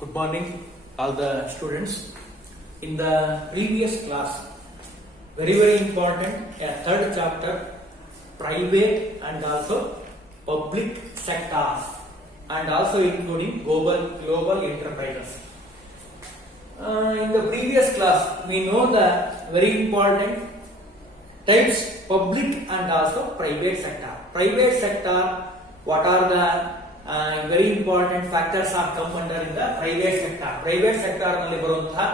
Good morning, all the students. In the previous class, very important, a third chapter, private and also public sectors, and also including global enterprises. In the previous class, we know the very important types, public and also private sector. Private sector, what are the very important factors are come under in the private sector. Private sector ನಲ್ಲಿ ಬರುವಂತಹ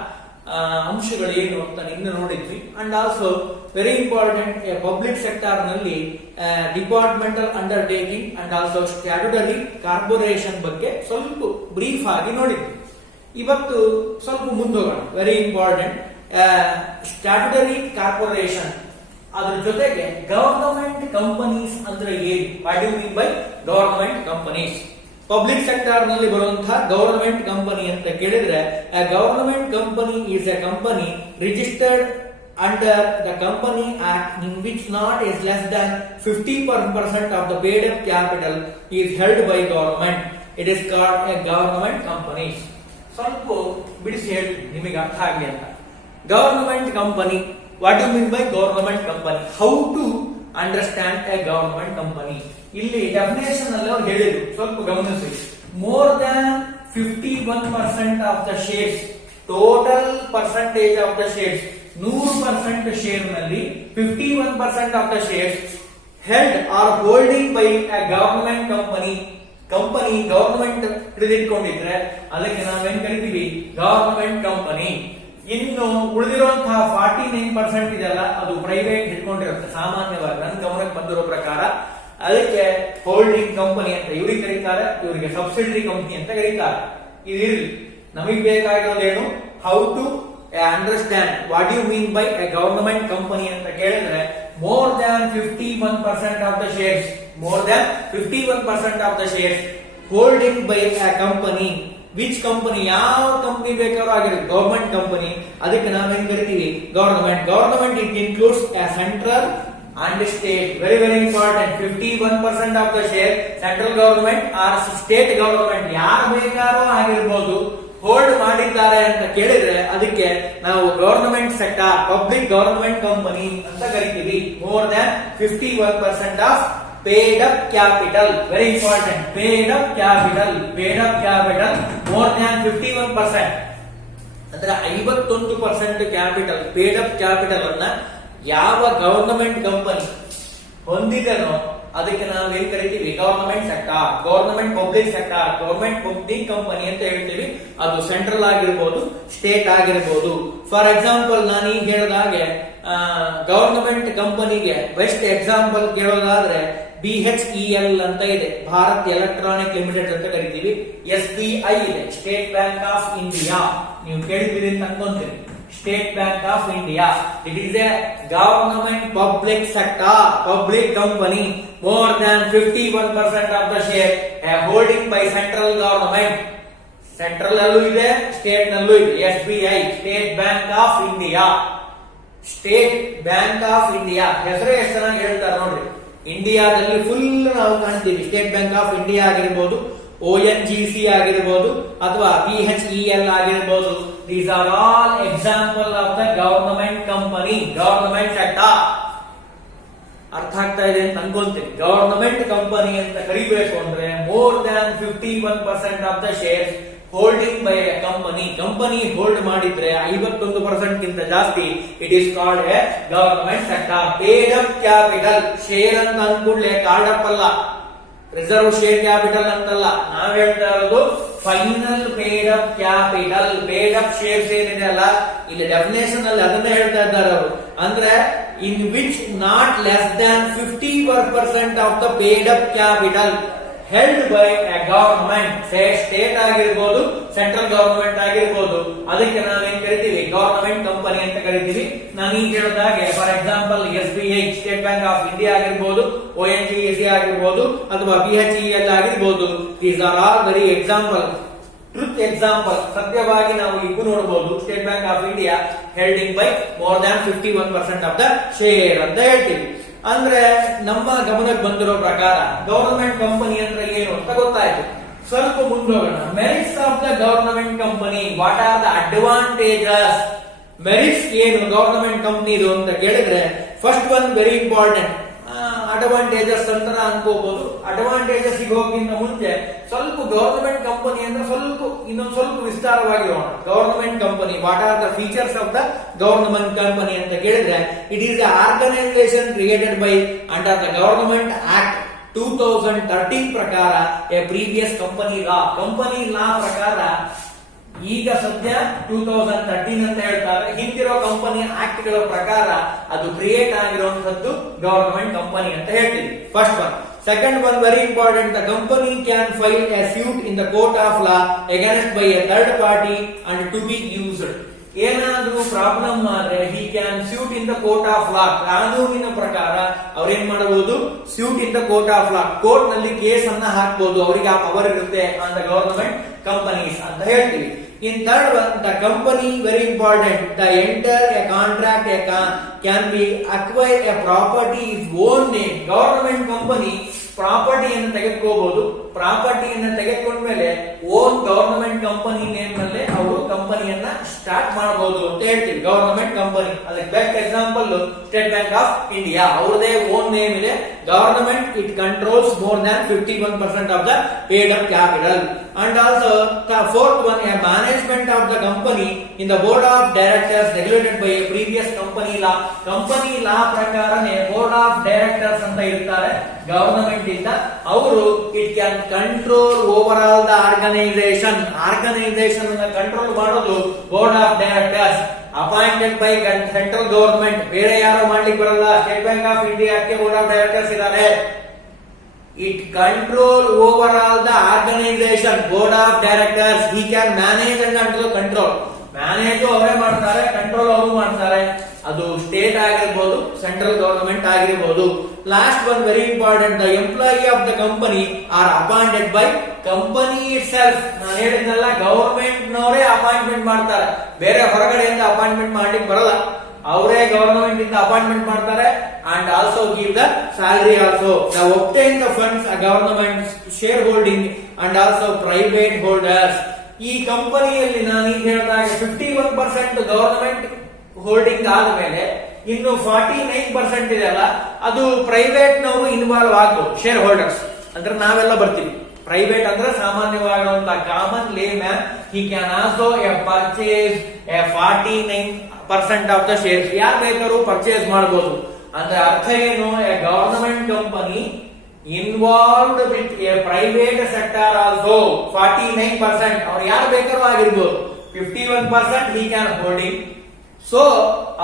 ಅಂಶಗಳು ಏನು ಅಂತ ನಿನ್ನೆ ನೋಡಿದ್ವಿ. And also very important public sector ನಲ್ಲಿ departmental undertaking and also statutory corporation ಬಗ್ಗೆ ಸ್ವಲ್ಪ ಬ್ರೀಫ್ ಆಗಿ ನೋಡಿದ್ವಿ. ಇವತ್ತು ಸ್ವಲ್ಪ ಮುಂದೋಗೋಣ. ವೆರಿ ಇಂಪಾರ್ಟೆಂಟ್ ಸ್ಟ್ಯಾಟ್ಯೂಟರಿ ಕಾರ್ಪೊರೇಷನ್, ಅದ್ರ ಜೊತೆಗೆ ಗವರ್ನಮೆಂಟ್ ಕಂಪನೀಸ್ ಅಂದ್ರೆ ಏನು, what you mean by government companies. Public sector ನಲ್ಲಿ ಬರುವಂತಹ ಗವರ್ನಮೆಂಟ್ ಕಂಪನಿ ಅಂತ ಕೇಳಿದ್ರೆ, government company is a company registered under the Company Act in which not is less than 50% of the paid up capital is held by government. It is called a government companies. ಸ್ವಲ್ಪ ಬಿಡಿಸಿ ಹೇಳಿ ನಿಮಗೆ ಅರ್ಥ ಆಗಲಿ ಅಂತ. Government company, what you mean by government company, how to understand a government company. ಇಲ್ಲಿ definition ಅಲ್ಲಿ ಅವ್ರು ಹೇಳಿದ್ರು, ಸ್ವಲ್ಪ ಗಮನಿಸಿ. More than 51% of the shares, total percentage of the shares, 100% share ನಲ್ಲಿ 51% of the shares held or holding by a government company. Company government ಹಿಡಿದಿಟ್ಕೊಂಡಿದ್ರೆ ಅದಕ್ಕೆ ನಾವೇನ್ ಕರಿತೀವಿ, ಗವರ್ನಮೆಂಟ್ ಕಂಪನಿ. ಇನ್ನು ಉಳಿದಿರುವಂತಹ 49% ಇದೆಲ್ಲ ಅದು ಪ್ರೈವೇಟ್ ಹಿಡ್ಕೊಂಡಿರುತ್ತೆ. ಸಾಮಾನ್ಯವಾಗಿ ನನ್ನ ಗಮನಕ್ಕೆ ಬಂದಿರೋ ಪ್ರಕಾರ ಅದಕ್ಕೆ ಹೋಲ್ಡಿಂಗ್ ಕಂಪನಿ ಅಂತ ಇವ್ರಿಗೆ ಕರೀತಾರೆ, ಇವರಿಗೆ ಸಬ್ಸಿಡರಿ ಕಂಪನಿ ಅಂತ ಕರೀತಾರೆ. ಇದಿರಲಿ, ನಮಗೆ ಬೇಕಾಗಿರೋದೇನು, how to understand what you mean by a government company ಅಂತ ಕೇಳಿದ್ರೆ, more than 51% of the shares, more than 51% of the shares holding by a company. Which company, ಯಾವ ಕಂಪನಿ ಬೇಕಾದ್ರೂ ಆಗಿರುತ್ತೆ, ಗವರ್ಮೆಂಟ್ ಕಂಪನಿ, ಅದಕ್ಕೆ ನಾವೇನ್ ಕರಿತೀವಿ, government. Government it includes a central and state. Very important. 51% of the share central government or state government, ಯಾರು ಬೇಕಾದ್ರೂ ಆಗಿರ್ಬೋದು, hold ಮಾಡಿದ್ದಾರೆ ಅಂತ ಕೇಳಿದ್ರೆ ಅದಕ್ಕೆ ನಾವು government sector, public government company ಅಂತ ಕರಿತೀವಿ. More than 51% of paid up capital, very important, paid up capital more than 51%, ಅಂದ್ರೆ 51% ಕ್ಯಾಪಿಟಲ್, ಪೇಡ್ ಅಪ್ ಕ್ಯಾಪಿಟಲ್ ಅನ್ನ ಯಾವ ಗವರ್ನಮೆಂಟ್ ಕಂಪನಿ ಹೊಂದಿದೆನೋ ಅದಕ್ಕೆ ನಾವು ಏನ್ ಕರಿತೀವಿ, government sector. Government public sector, government public company ಅಂತ ಹೇಳ್ತೀವಿ. ಅದು ಸೆಂಟ್ರಲ್ ಆಗಿರ್ಬೋದು, ಸ್ಟೇಟ್ ಆಗಿರ್ಬೋದು. ಫಾರ್ ಎಕ್ಸಾಂಪಲ್ ನಾನು ಈಗ ಹೇಳಿದ ಹಾಗೆ ಗವರ್ನಮೆಂಟ್ ಕಂಪನಿಗೆ ಬೆಸ್ಟ್ ಎಕ್ಸಾಂಪಲ್ ಕೇಳೋದಾದ್ರೆ BHEL ಅಂತ ಇದೆ, ಭಾರತ್ ಎಲೆಕ್ಟ್ರಾನಿಕ್ ಲಿಮಿಟೆಡ್ ಅಂತ ಕರಿತೀವಿ. SBI ಇದೆ, ಸ್ಟೇಟ್ ಬ್ಯಾಂಕ್ ಆಫ್ ಇಂಡಿಯಾ, ನೀವು ಕೇಳಿದ್ದೀರಿ ಅಂತ ಅನ್ಕೊಂತೀರಿ. State Bank of India, it is a government public sector, public company. More than 51% of the share holding by central government. Central ಅಲ್ಲೂ ಇದೆ, ಸ್ಟೇಟ್ ನಲ್ಲೂ ಇದೆ. SBI, State Bank of India, State Bank of India ಹೆಸರೇ ಎಷ್ಟು ಚೆನ್ನಾಗಿ ಹೇಳ್ತಾರೆ ನೋಡ್ರಿ. ಇಂಡಿಯಾದಲ್ಲಿ ಫುಲ್ ನಾವು ಕಾಣ್ತೀವಿ. ಸ್ಟೇಟ್ ಬ್ಯಾಂಕ್ ಆಫ್ ಇಂಡಿಯಾ ಆಗಿರ್ಬೋದು, ONGC ಆಗಿರ್ಬೋದು, ಅಥವಾ BHEL ಆಗಿರ್ಬೋದು. These are all example of the government company, government sector. ಅರ್ಥ ಆಗ್ತಾ ಇದೆ ಅಂತ ಅನ್ಕೊಂತೀನಿ. ಗವರ್ನಮೆಂಟ್ ಕಂಪನಿ ಅಂತ ಕರಿಬೇಕು ಅಂದ್ರೆ more than 51% of the shares holding by a company. Company hold ಮಾಡಿದ್ರೆ 51% ಗಿಂತ ಜಾಸ್ತಿ, it is called A government sector. Paid up capital, share ಅಂತ ಅನ್ಕೂಡ್ಲೆ ಕಾರ್ಡ್ ಅಪ್ ಅಲ್ಲ, ರಿಸರ್ವ್ ಶೇರ್ ಕ್ಯಾಪಿಟಲ್ ಅಂತಲ್ಲ, ನಾವ್ ಹೇಳ್ತಾ ಇರೋದು final paid up capital. Paid up shares ಏನಿದೆ ಅಲ್ಲ, ಇಲ್ಲಿ ಡೆಫಿನೇಷನ್ ಅಲ್ಲಿ ಅದನ್ನೇ ಹೇಳ್ತಾ ಇದ್ದಾರೆ ಅವರು. ಅಂದ್ರೆ in which not less than 50% of the paid up capital held by a government. State ಆಗಿರ್ಬೋದು, ಸೆಂಟ್ರಲ್ ಗವರ್ನಮೆಂಟ್ ಆಗಿರ್ಬೋದು, ಅದಕ್ಕೆ ನಾವೇನ್ ಕರಿತೀವಿ, ಗವರ್ನಮೆಂಟ್ ಕಂಪನಿ ಅಂತ ಕರಿತೀವಿ. ನಾನು ಈಗ ಹೇಳಿದಾಗೆ for example SBI, State Bank of India ಆಗಿರ್ಬೋದು, ONGC ಆಗಿರ್ಬೋದು, ಅಥವಾ BHEL ಆಗಿರ್ಬೋದು. These are all very example, truth example. ಸತ್ಯವಾಗಿ ನಾವು ಈಗ ನೋಡಬಹುದು, State Bank of India holding by more than 51% of the share ಅಂತ ಹೇಳ್ತೀವಿ. ಅಂದ್ರೆ ನಮ್ಮ ಗಮನಕ್ಕೆ ಬಂದಿರೋ ಪ್ರಕಾರ ಗವರ್ನಮೆಂಟ್ ಕಂಪನಿ ಅಂದ್ರೆ ಏನು ಅಂತ ಗೊತ್ತಾಯ್ತು. ಸ್ವಲ್ಪ ಮುಂದೋಗೋಣ. Merits of the government company, what are the advantages? Merits ಏನು ಗವರ್ನಮೆಂಟ್ ಕಂಪನಿದು ಅಂತ ಕೇಳಿದ್ರೆ, first one very important, advantages ಅಂತ ಅನ್ಕೋಬಹುದು. ಅಡ್ವಾಂಟೇಜಸ್ ಹೋಗಿಂತ ಮುಂಚೆ ಸ್ವಲ್ಪ ಗವರ್ನಮೆಂಟ್ ಕಂಪನಿ ಅಂದ್ರೆ ಇನ್ನೊಂದು ಸ್ವಲ್ಪ ವಿಸ್ತಾರವಾಗಿರೋಣ. Government company, what are the features of the government company ಅಂತ ಕೇಳಿದ್ರೆ, it is organisation created by under the government act 2013 ಪ್ರಕಾರ ಎ ಪ್ರೀವಿಯಸ್ ಕಂಪನಿ ಲಾ ಪ್ರಕಾರ ಈಗ ಸದ್ಯ 2013 ಅಂತ ಹೇಳ್ತಾರೆ. ಹಿಂದಿರೋ ಕಂಪನಿ ಆಕ್ಟ್ ಗಳ ಪ್ರಕಾರ ಅದು ಕ್ರಿಯೇಟ್ ಆಗಿರುವಂತದ್ದು ಗವರ್ನಮೆಂಟ್ ಕಂಪನಿ ಅಂತ ಹೇಳ್ತೀವಿ. First one. Second one very important, the company can file a suit in the court of law against by a third party and to be used. ಏನಾದ್ರೂ problem ಆದ್ರೆ he can suit in the court of law. ಕಾನೂನಿನ ಪ್ರಕಾರ ಅವ್ರೇನ್ ಮಾಡಬಹುದು? Suit in the court of law, court ನಲ್ಲಿ case ಅನ್ನ ಹಾಕಬಹುದು. ಅವರಿಗೆ ಆ ಪವರ್ ಇರುತ್ತೆ ಆನ್ ದ ಗವರ್ನಮೆಂಟ್ ಕಂಪನೀಸ್ ಅಂತ ಹೇಳ್ತೀವಿ. In third one, the company, very important, the enter a contract can be acquire a property is own name. Government company ಪ್ರಾಪರ್ಟಿಯನ್ನು ತೆಗೆದುಕೋಬಹುದು. ಪ್ರಾಪರ್ಟಿಯನ್ನು ತೆಗೆದುಕೊಂಡ್ಮೇಲೆ ಓನ್ ಗವರ್ನಮೆಂಟ್ ಕಂಪನಿ ನೇಮ್ ನಲ್ಲೇ ಅವರು ಕಂಪನಿಯನ್ನ ಸ್ಟಾರ್ಟ್ ಮಾಡಬಹುದು ಅಂತ ಹೇಳ್ತೀವಿ. ಗವರ್ನಮೆಂಟ್ ಕಂಪನಿ, ಅದಕ್ಕೆ best example State Bank of India, ಅವ್ರದೇ ಓನ್ ನೇಮ್ ಇದೆ. Government it controls more than 51% of the paid up capital. And also the fourth one, a management of the company in the board of directors regulated by a previous company law. Company law ಪ್ರಕಾರನೇ board of directors ಅಂತ ಇರ್ತಾರೆ government ಇಂದ. ಅವರು it can control over all the organisation ಅನ್ನ control ಮಾಡೋದು board of directors appointed by central government. ಬೇರೆ ಯಾರು ಮಾಡ್ಲಿಕ್ಕೆ ಬರಲ್ಲ. ಸ್ಟೇಟ್ ಬ್ಯಾಂಕ್ ಆಫ್ ಇಂಡಿಯಾಕ್ಕೆ ಬೋರ್ಡ್ ಆಫ್ ಡೈರೆಕ್ಟರ್ಸ್ ಇದ್ದಾರೆ. It control overall the organization, board of directors. He can manage and under control. Manage ಅವರೇ ಮಾಡ್ತಾರೆ, ಕಂಟ್ರೋಲ್ ಅವರು ಮಾಡ್ತಾರೆ. ಅದು ಸ್ಟೇಟ್ ಆಗಿರ್ಬೋದು, ಸೆಂಟ್ರಲ್ ಗವರ್ನಮೆಂಟ್ ಆಗಿರ್ಬೋದು. Last one very important, the employee of the company R appointed by company it self. ನಾನು ಹೇಳಿದ್ನಲ್ಲ, government ನವರೇ appointment ಮಾಡ್ತಾರೆ, ಬೇರೆ ಹೊರಗಡೆಯಿಂದ ಅಪಾಯಿಂಟ್ಮೆಂಟ್ ಮಾಡ್ಲಿಕ್ಕೆ ಬರಲ್ಲ. ಅವರೇ ಗವರ್ನಮೆಂಟ್ ಇಂದ ಅಪಾಯಿಂಟ್ಮೆಂಟ್ ಮಾಡ್ತಾರೆ and also give the salary also. They obtain the funds a government shareholding and also private holders. ಈ ಕಂಪನಿಯಲ್ಲಿ ನಾನು ಈಗ ಹೇಳಿದಾಗ 51% ಗವರ್ನಮೆಂಟ್ ಹೋಲ್ಡಿಂಗ್ ಆದ್ಮೇಲೆ ಇನ್ನು 49% ಇದೆಯಲ್ಲ, ಅದು ಪ್ರೈವೇಟ್ ನವರು ಇನ್ವಾಲ್ವ್ ಆಗಬಹುದು. ಶೇರ್ ಹೋಲ್ಡರ್ಸ್ ಅಂದ್ರೆ ನಾವೆಲ್ಲ ಬರ್ತೀವಿ. ಪ್ರೈವೇಟ್ ಅಂದ್ರೆ ಸಾಮಾನ್ಯವಾಗಿರುವಂತಹ ಕಾಮನ್ ಲೇ man, he can also purchase 49% of the shares. ಯಾರು ಬೇಕಾದ್ರೂ ಪರ್ಚೇಸ್ ಮಾಡಬಹುದು. ಅಂದ್ರೆ ಅರ್ಥ ಏನು? A government company involved with A private sector also 49%. ಅವ್ರು ಯಾರು ಬೇಕಾದ್ರೂ ಆಗಿರ್ಬೋದು. 51% ಹಿ ಕ್ಯಾನ್ ಹೋಲ್ಡಿಂಗ್. ಸೊ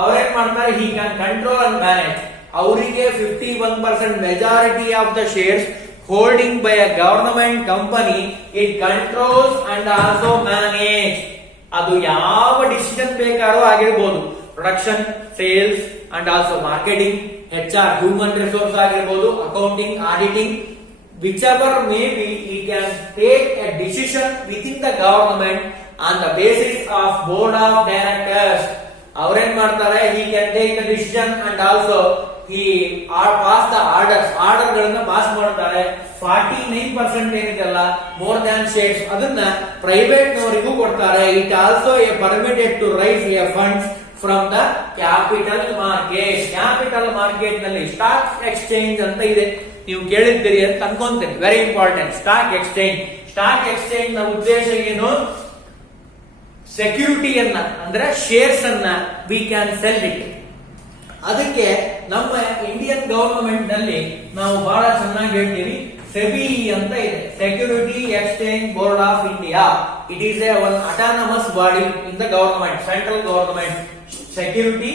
ಅವ್ರೇನ್ ಮಾಡ್ತಾರೆ? ಹಿ ಕ್ಯಾನ್ ಕಂಟ್ರೋಲ್ ಅಂಡ್ ಮ್ಯಾನೇಜ್. ಅವರಿಗೆ 51% majority of the shares holding by a government company, it controls and also manage. ಅದು ಯಾವ decision ಬೇಕಾದ್ರೂ ಆಗಿರ್ಬೋದು. Production, sales and also marketing, HR, human resource ಆಗಿರ್ಬೋದು, accounting, auditing, whichever may be, he can take a decision within the government on the basis of board of directors. ಅವ್ರೇನ್ ಮಾಡ್ತಾರೆ? he can take the decision and also he pass the orders. Order ಗಳನ್ನ pass ಮಾಡ್ತಾರೆ. 49% ಏನಿದೆಲ್ಲ more than shares, ಅದನ್ನ private ನವರಿಗೂ ಕೊಡ್ತಾರೆ. It also a permitted to raise a funds from the capital market. Capital market ನಲ್ಲಿ stock exchange ಅಂತ ಇದೆ, ನೀವು ಕೇಳಿದ್ದೀರಿ ಅಂತ ಅನ್ಕೊಂತೇನೆ. Very important, stock exchange. Stock exchange ನ ಉದ್ದೇಶ ಏನು? ಸೆಕ್ಯೂರಿಟಿಯನ್ನ ಅಂದ್ರೆ ಶೇರ್ಸ್ ಅನ್ನ ವಿ ಕ್ಯಾನ್ ಸೆಲ್ ಇಟ್. ಅದಕ್ಕೆ ನಮ್ಮ ಇಂಡಿಯನ್ ಗವರ್ನಮೆಂಟ್ ನಲ್ಲಿ ನಾವು ಬಹಳ ಚೆನ್ನಾಗಿ ಹೇಳ್ತೀವಿ, ಸೆಬಿ ಅಂತ ಇದೆ, security exchange board of India. It is a one autonomous body in the government, central government. Security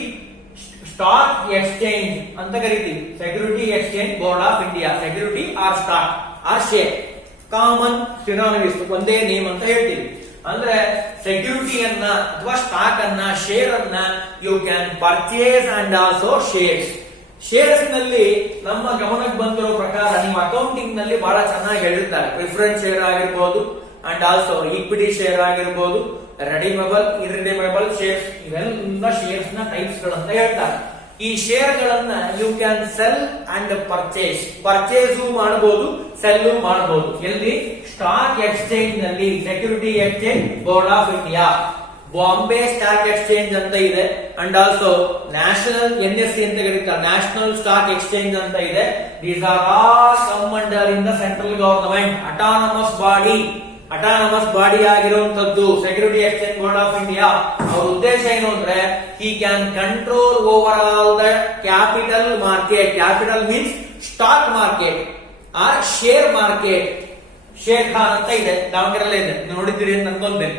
stock exchange ಅಂತ ಕರಿತೀವಿ. Security exchange board of India. Security or stock or share, common synonymous, ಒಂದೇ name ಅಂತ ಹೇಳ್ತೀವಿ. ಅಂದ್ರೆ ಸೆಕ್ಯೂರಿಟಿಯನ್ನ ಅಥವಾ stock ಅನ್ನ, share ಅನ್ನ you can purchase and also shares. Shares ನಲ್ಲಿ ನಮ್ಮ ಗಮನಕ್ಕೆ ಬಂದಿರೋ ಪ್ರಕಾರ ನಿಮ್ಮ ಅಕೌಂಟಿಂಗ್ ನಲ್ಲಿ ಬಹಳ ಚೆನ್ನಾಗಿ ಹೇಳಿರ್ತಾರೆ. ಪ್ರಿಫರೆನ್ಸ್ ಶೇರ್ ಆಗಿರ್ಬೋದು ಅಂಡ್ ಆಲ್ಸೋ ಈಕ್ವಿಟಿ ಶೇರ್ ಆಗಿರ್ಬೋದು, ರೆಡಿಮೇಬಲ್, ಇರ್ರಿಡೀಮೇಬಲ್ ಶೇರ್ಸ್, ಇವೆಲ್ಲ ಶೇರ್ಸ್ ನ ಟೈಪ್ಸ್ ಗಳಂತ ಹೇಳ್ತಾರೆ. ಈ ಶೇರ್ ಗಳನ್ನ you can sell and purchase. Purchase ಮಾಡಬಹುದು, ಸೆಲ್ ಮಾಡಬಹುದು. ಎಲ್ಲಿ? ಸ್ಟಾಕ್ ಎಕ್ಸ್ಚೇಂಜ್ ನಲ್ಲಿ security exchange board of India, Bombay stock exchange ಅಂತ ಇದೆ, ಅಂಡ್ ಆಲ್ಸೋ ನ್ಯಾಷನಲ್ NSE ಅಂತ ಕರೀತಾರೆ, ನ್ಯಾಷನಲ್ ಸ್ಟಾಕ್ ಎಕ್ಸ್ಚೇಂಜ್ ಅಂತ ಇದೆ. These are all come under in the central government autonomous body ಆಗಿರುವಂತದ್ದು security exchange board of India. ಅವ್ರ ಉದ್ದೇಶ ಏನು ಅಂದ್ರೆ he can control over all the capital market. Capital means stock market or share market. Sharekhan ಅಂತ ಇದೆ, ದಾವಣಗೆರೆಲ್ಲೇ ಇದೆ, ನೋಡಿದ್ದೀರಿ ಅಂತ ಅನ್ಕೊಂತೇನೆ.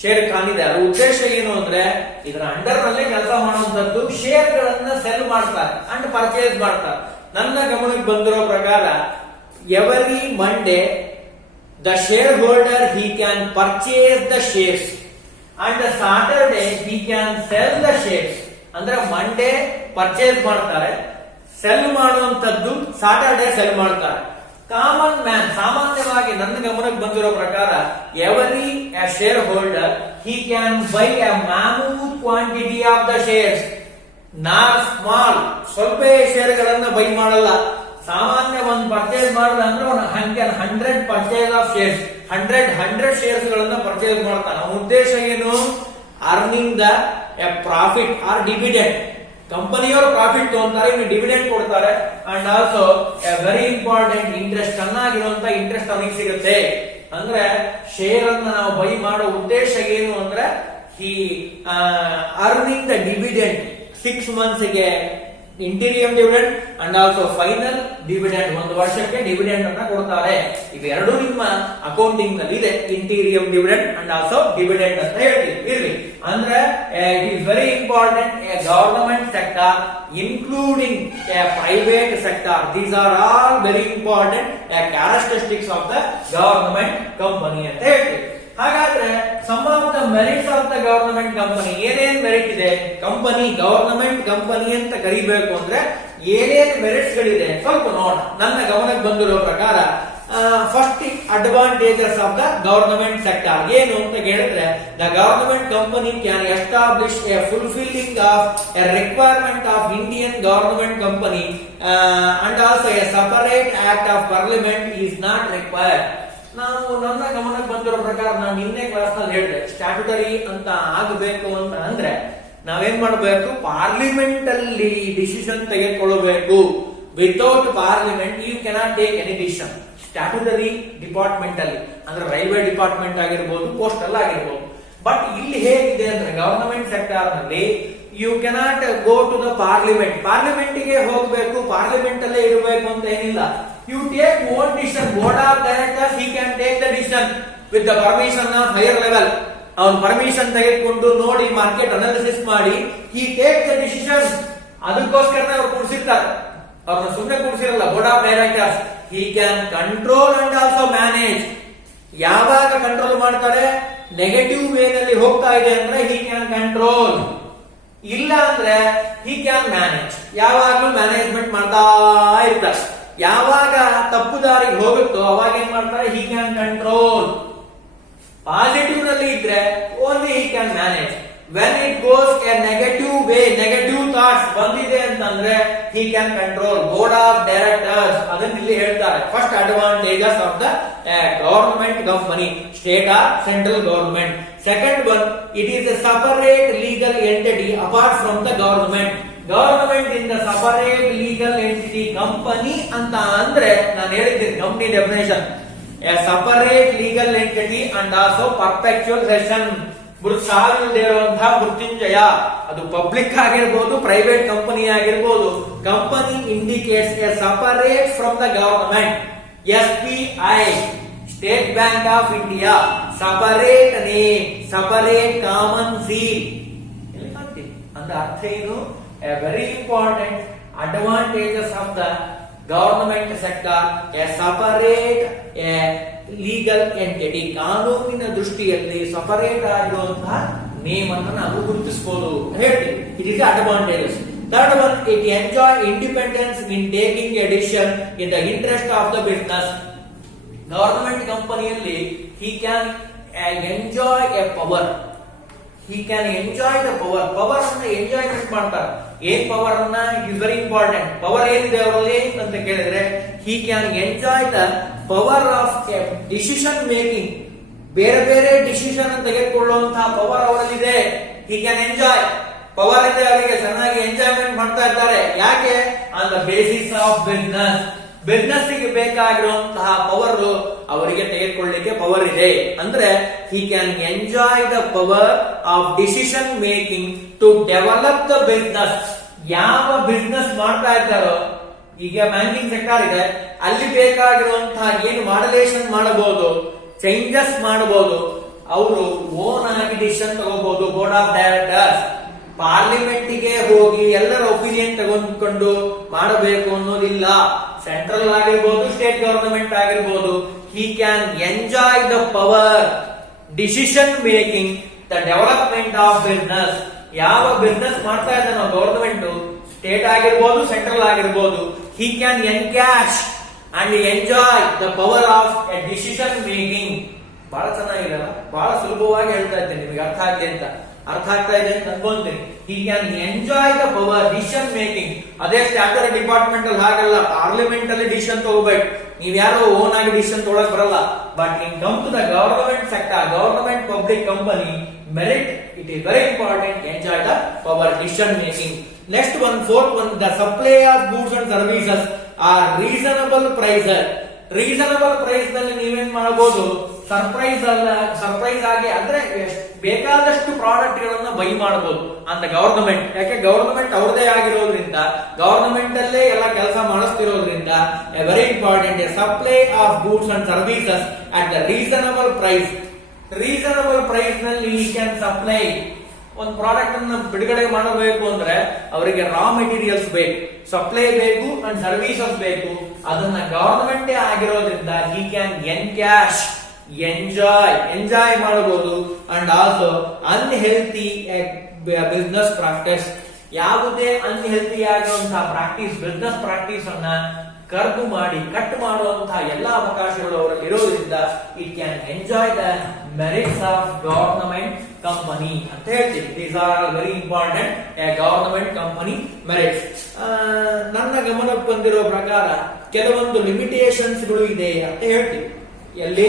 ಶೇರ್ ಖಾನ್ ಇದೆ. ಅದ್ರ ಉದ್ದೇಶ ಏನು ಅಂದ್ರೆ ಇದರ ಅಂಡರ್ ನಲ್ಲೇ ಕೆಲಸ ಮಾಡುವಂತದ್ದು, ಶೇರ್ ಗಳನ್ನ ಸೆಲ್ ಮಾಡ್ತಾರೆ ಅಂಡ್ ಪರ್ಚೇಸ್ ಮಾಡ್ತಾರೆ. ನನ್ನ ಗಮನಕ್ಕೆ ಬಂದಿರೋ ಪ್ರಕಾರ every Monday the shareholder he can purchase the shares and the Saturday he can sell the shares. ಅಂದ್ರೆ ಮಂಡೇ ಪರ್ಚೇಸ್ ಮಾಡ್ತಾರೆ, ಸೆಲ್ ಮಾಡುವಂತದ್ದು ಸಾಟರ್ಡೆ ಸೆಲ್ ಮಾಡ್ತಾರೆ. ಕಾಮನ್ ಮ್ಯಾನ್, ಸಾಮಾನ್ಯವಾಗಿ ನನ್ನ ಗಮನಕ್ಕೆ ಬಂದಿರೋ ಪ್ರಕಾರ every share holder he can buy a mammoth quantity of the shares. Not small, ಸ್ವಲ್ಪ ಶೇರ್ ಗಳನ್ನ ಬೈ ಮಾಡಲ್ಲ. ಸಾಮಾನ್ಯ ಒಂದು ಪರ್ಚೇಸ್ ಮಾಡಿದ ಅಂದ್ರೆ 100 ಪರ್ಚೇಸ್ ಆಫ್ ಶೇರ್ಸ್, 100 ಶೇರ್ಸ್ ಗಳನ್ನ ಪರ್ಚೇಸ್ ಮಾಡ್ತಾನೆ. ಅವನ ಉದ್ದೇಶ ಏನು? Earning the profit or dividend. ಕಂಪನಿಯವರು ಪ್ರಾಫಿಟ್ ತಗೊಂತಾರೆ, ಇನ್ನು ಡಿವಿಡೆಂಡ್ ಕೊಡ್ತಾರೆ, and also very important interest, ಚೆನ್ನಾಗಿರುವಂತ interest ಅವನಿಗೆ ಸಿಗುತ್ತೆ. ಅಂದ್ರೆ ಶೇರ್ ಅನ್ನ ನಾವು ಬೈ ಮಾಡೋ ಉದ್ದೇಶ ಏನು ಅಂದ್ರೆ ಹಿ ಅರ್ನಿಂಗ್ ದ ಡಿವಿಡೆಂಡ್. 6 months ಗೆ interim dividend and also final dividend, ಒಂದು ವರ್ಷಕ್ಕೆ ಡಿವಿಡೆಂಡ್ ಅನ್ನ ಕೊಡ್ತಾರೆ. ಇವೆರಡು ನಿಮ್ಮ ಅಕೌಂಟಿಂಗ್ ನಲ್ಲಿ ಇದೆ, interim dividend and also dividend ಅಂತ ಹೇಳ್ತೀವಿ. ಇರ್ಲಿ ಅಂದ್ರೆ it is very important. A government sector including a private sector, these are all very important characteristics of the government company ಅಂತ ಹೇಳ್ತೀವಿ. ಹಾಗಾದ್ರೆ some of the merits of the government company, ಏನೇನ್ merit ಇದೆ company, government company ಅಂತ ಕರಿಬೇಕು ಅಂದ್ರೆ ಏನೇನ್ merits ಗಳಿದೆ ಸ್ವಲ್ಪ ನೋಡೋಣ. ನನ್ನ ಗಮನಕ್ಕೆ ಬಂದಿರೋ ಪ್ರಕಾರ first advantages of the government sector ಏನು ಅಂತ ಹೇಳಿದ್ರೆ, the government company can establish A fulfilling of A requirement of Indian government company and also A separate act of parliament is not required. ನಾವು ನನ್ನ ಗಮನಕ್ಕೆ ಬಂದಿರೋ ಪ್ರಕಾರ ನಾನು ನಿನ್ನೆ ಕ್ಲಾಸ್ ನಲ್ಲಿ ಹೇಳಿದೆ, ಸ್ಟ್ಯಾಟ್ಯೂಟರಿ ಅಂತ ಆಗಬೇಕು ಅಂತ ಅಂದ್ರೆ ನಾವೇನ್ ಮಾಡಬೇಕು, ಪಾರ್ಲಿಮೆಂಟ್ ಅಲ್ಲಿ ಡಿಸಿಷನ್ ತೆಗೆದುಕೊಳ್ಳಬೇಕು. Without parliament you cannot take any decision. Statutory department ಅಲ್ಲಿ ಅಂದ್ರೆ ರೈಲ್ವೆ ಡಿಪಾರ್ಟ್ಮೆಂಟ್ ಆಗಿರ್ಬೋದು, ಪೋಸ್ಟಲ್ ಆಗಿರ್ಬೋದು. ಬಟ್ ಇಲ್ಲಿ ಹೇಗಿದೆ ಅಂದ್ರೆ ಗವರ್ನಮೆಂಟ್ ಸೆಕ್ಟರ್ ನಲ್ಲಿ you cannot go to the parliament. Parliament ಗೆ ಹೋಗ್ಬೇಕು, ಪಾರ್ಲಿಮೆಂಟ್ ಅಲ್ಲೇ ಇರಬೇಕು ಅಂತ ಏನಿಲ್ಲ. You take own decision. Board of directors he can take the decision with the permission of higher level. ಅವನ್ ಪರ್ಮಿಷನ್ ತೆಗೆದುಕೊಂಡು ನೋಡಿ ಮಾರ್ಕೆಟ್ ಅನಾಲಿಸಿಸ್ ಮಾಡಿ he takes the decision. ಅದಕ್ಕೋಸ್ಕರ ಅವ್ರು ಕೂಡಿಸಿರ್ತಾರೆ, ಅವ್ರನ್ನ ಸುಮ್ಮನೆ ಕೂಡಿಸಿರಲ್ಲ. Board of directors he can control and also manage. ಯಾವಾಗ ಕಂಟ್ರೋಲ್ ಮಾಡ್ತಾರೆ, ನೆಗೆಟಿವ್ ವೇ ನಲ್ಲಿ ಹೋಗ್ತಾ ಇದೆ ಅಂದ್ರೆ he can control, ಇಲ್ಲ ಅಂದ್ರೆ he can manage. ಯಾವಾಗ್ಲೂ ಮ್ಯಾನೇಜ್ಮೆಂಟ್ ಮಾಡ್ತಾ ಇರ್ತಾರೆ. ಯಾವಾಗ ತಪ್ಪು ದಾರಿಗೆ ಹೋಗುತ್ತೋ ಅವಾಗ ಏನ್ ಮಾಡ್ತಾರೆ, ಹಿ ಕ್ಯಾನ್ ಕಂಟ್ರೋಲ್. ಪಾಸಿಟಿವ್ ನಲ್ಲಿ ಇದ್ರೆ only he can manage. When it goes a negative way, negative thoughts ಬಂದಿದೆ ಅಂತಂದ್ರೆ he can control. Board of directors ಅದನ್ನ ಇಲ್ಲಿ ಹೇಳ್ತಾರೆ. First advantages of the government company, state or central government. Second one, it is a separate legal entity apart from the government. Government ಇಂದ separate legal entity. Company ಅಂತ ಅಂದ್ರೆ ನಾನು ಹೇಳಿದ್ದೀನಿ company definition, a separate legal entity and also perpetual session. ಸಾವಿಲ್ಲದೆ ಇರುವಂತಹ ಮೃತ್ಯುಂಜಯ, ಅದು public ಆಗಿರ್ಬೋದು, private company ಆಗಿರ್ಬೋದು. Company indicates A separate from the government. SBI, State Bank of India, separate name, separate common seal. ಅಂದ್ರೆ ಅರ್ಥ ಏನು? A very important advantages of the government sector, a separate legal entity. ಕಾನೂನಿನ ದೃಷ್ಟಿಯಲ್ಲಿ separate ಆಗಿರುವಂತಹ name ಅನ್ನು ನಾವು ಗುರುತಿಸಬಹುದು ಹೇಳ್ತೀವಿ. It is advantages. Third one, it enjoy independence in taking A decision in the interest of the business. Government ಕಂಪನಿಯಲ್ಲಿ he can enjoy a power. He can enjoy the power. Power ಅನ್ನ enjoyment ಮಾಡ್ತಾರೆ. ಏನ್ power ಅನ್ನ, it is very important. Power ಏನಿದೆ ಅವರಲ್ಲಿ ಅಂತ ಕೇಳಿದ್ರೆ he can enjoy the power of decision making, ಬೇರೆ ಬೇರೆ ಡಿಸಿಷನ್ ತೆಗೆದುಕೊಳ್ಳುವಂತಹ ಪವರ್ ಅವರಲ್ಲಿದೆ. ಹಿ ಕ್ಯಾನ್ ಎಂಜಾಯ್, ಪವರ್ ಇದೆ ಅವರಿಗೆ, ಚೆನ್ನಾಗಿ ಎಂಜಾಯ್ಮೆಂಟ್ ಮಾಡ್ತಾ ಇದ್ದಾರೆ. ಯಾಕೆ? On the basis of business, business ಗೆ ಬೇಕಾಗಿರುವಂತಹ ಪವರ್ ಅವರಿಗೆ ತೆಗೆದುಕೊಳ್ಳಲಿಕ್ಕೆ ಪವರ್ ಇದೆ. ಅಂದ್ರೆ he can enjoy the power of decision making to develop the business. ಯಾವ ಬಿಸ್ನೆಸ್ ಮಾಡ್ತಾ ಇದ್ದಾರೋ, ಈಗ ಬ್ಯಾಂಕಿಂಗ್ ಸೆಕ್ಟರ್ ಇದೆ, ಅಲ್ಲಿ ಬೇಕಾಗಿರುವಂತಹ ಏನು ಮಾಡಲೇಷನ್ ಮಾಡಬಹುದು, ಚೇಂಜಸ್ ಮಾಡಬಹುದು, ಅವರು ಓನ್ ಆಗಿ ಡಿಸಿಷನ್ ತಗೋಬಹುದು. ಬೋರ್ಡ್ ಆಫ್ ಡೈರೆಕ್ಟರ್ಸ್ ಪಾರ್ಲಿಮೆಂಟ್ ಗೆ ಹೋಗಿ ಎಲ್ಲರ ಒಪಿನಿಯನ್ ತಗೊಂಡ್ಕೊಂಡು ಮಾಡಬೇಕು ಅನ್ನೋದಿಲ್ಲ. ಸೆಂಟ್ರಲ್ ಆಗಿರ್ಬೋದು, ಸ್ಟೇಟ್ ಗವರ್ನಮೆಂಟ್ ಆಗಿರ್ಬೋದು, ಹಿ can enjoy the power decision making, the development of business. ಯಾವ ಬಿಸ್ನೆಸ್ ಮಾಡ್ತಾ ಇದ್ದಾನೋ ಗವರ್ನಮೆಂಟ್, ಸ್ಟೇಟ್ ಆಗಿರ್ಬೋದು, ಸೆಂಟ್ರಲ್ ಆಗಿರ್ಬೋದು, he can encash and enjoy the power of A decision making. ಬಹಳ ಚೆನ್ನಾಗಿದೆ, ಬಹಳ ಸುಲಭವಾಗಿ ಹೇಳ್ತಾ ಇದ್ದೇನೆ, ನಿಮಗೆ ಅರ್ಥ ಆಗ್ಲಿ ಅಂತ, ಅರ್ಥ ಆಗ್ತಾ ಇದೆ ಅಂತ ಅನ್ಕೊಂತೀನಿ. He can enjoy the power decision making. ಅದೇ ಸ್ಟ್ಯಾಟ್ಯೂಟರಿ ಡಿಪಾರ್ಟ್ಮೆಂಟ್ ಅಲ್ಲಿ ಹಾಗಲ್ಲ, ಪಾರ್ಲಿಮೆಂಟ್ ಅಲ್ಲಿ ಡಿಸಿಷನ್ ತಗೋಬೇಕು. ನೀವ್ ಯಾರೋ ಓನ್ ಆಗಿ ಡಿಸಿಷನ್ ತಗೊಳಕ್ ಬರಲ್ಲ. But in come to the government sector, government public company, merit, it is very important, enjoy the power decision making. Next one, fourth one, the supply of goods and services are reasonable price. Reasonable price ನಲ್ಲಿ ನೀವೇನ್ ಮಾಡಬಹುದು, surprise ಆಗಿ ಅಂದ್ರೆ ಬೇಕಾದಷ್ಟು product ಗಳನ್ನ by ಮಾಡಬಹುದು ಅಂತ government. ಯಾಕೆ? ಗವರ್ನಮೆಂಟ್ ಅವ್ರದೇ ಆಗಿರೋದ್ರಿಂದ, ಗವರ್ನಮೆಂಟ್ ಅಲ್ಲೇ ಎಲ್ಲ ಕೆಲಸ ಮಾಡಿಸ್ತಿರೋದ್ರಿಂದ, very important, supply of goods and services at the reasonable price. Reasonable price ನಲ್ಲಿ ಈ ಕ್ಯಾನ್ ಸಪ್ಲೈ. ಒಂದು ಪ್ರಾಡಕ್ಟ್ ಅನ್ನ ಬಿಡುಗಡೆ ಮಾಡಬೇಕು ಅಂದ್ರೆ ಅವರಿಗೆ ರಾ ಮೆಟೀರಿಯಲ್ಸ್ ಬೇಕು, ಸಪ್ಲೈ ಬೇಕು ಅಂಡ್ ಸರ್ವಿಸಸ್ ಬೇಕು. ಅದನ್ನ ಗವರ್ನಮೆಂಟ್ ಆಗಿರೋದ್ರಿಂದ ಹಿ ಕ್ಯಾನ್ ಎನ್ಕ್ಯಾಶ್, ಎಂಜಾಯ್ ಮಾಡಬಹುದು. And also unhealthy business practice, ಯಾವುದೇ ಅನ್ಹೆಲ್ತಿ ಆಗಿರುವಂತಹ ಪ್ರಾಕ್ಟೀಸ್, ಬಿಸ್ನೆಸ್ ಪ್ರಾಕ್ಟೀಸ್ ಅನ್ನ ಕರ್ಬು ಮಾಡಿ, ಕಟ್ ಮಾಡುವಂತಹ ಎಲ್ಲಾ ಅವಕಾಶಗಳು ಅವರಲ್ಲಿ ಇರೋದ್ರಿಂದ it can enjoy the merits of government company ಅಂತ ಹೇಳ್ತೀವಿ. These are very important, government company merits. ನನ್ನ ಗಮನಕ್ಕೆ ಬಂದಿರೋ ಪ್ರಕಾರ ಕೆಲವೊಂದು ಲಿಮಿಟೇಷನ್ಸ್ ಗಳು ಇದೆ ಅಂತ ಹೇಳ್ತೀವಿ. ಎಲ್ಲಿ?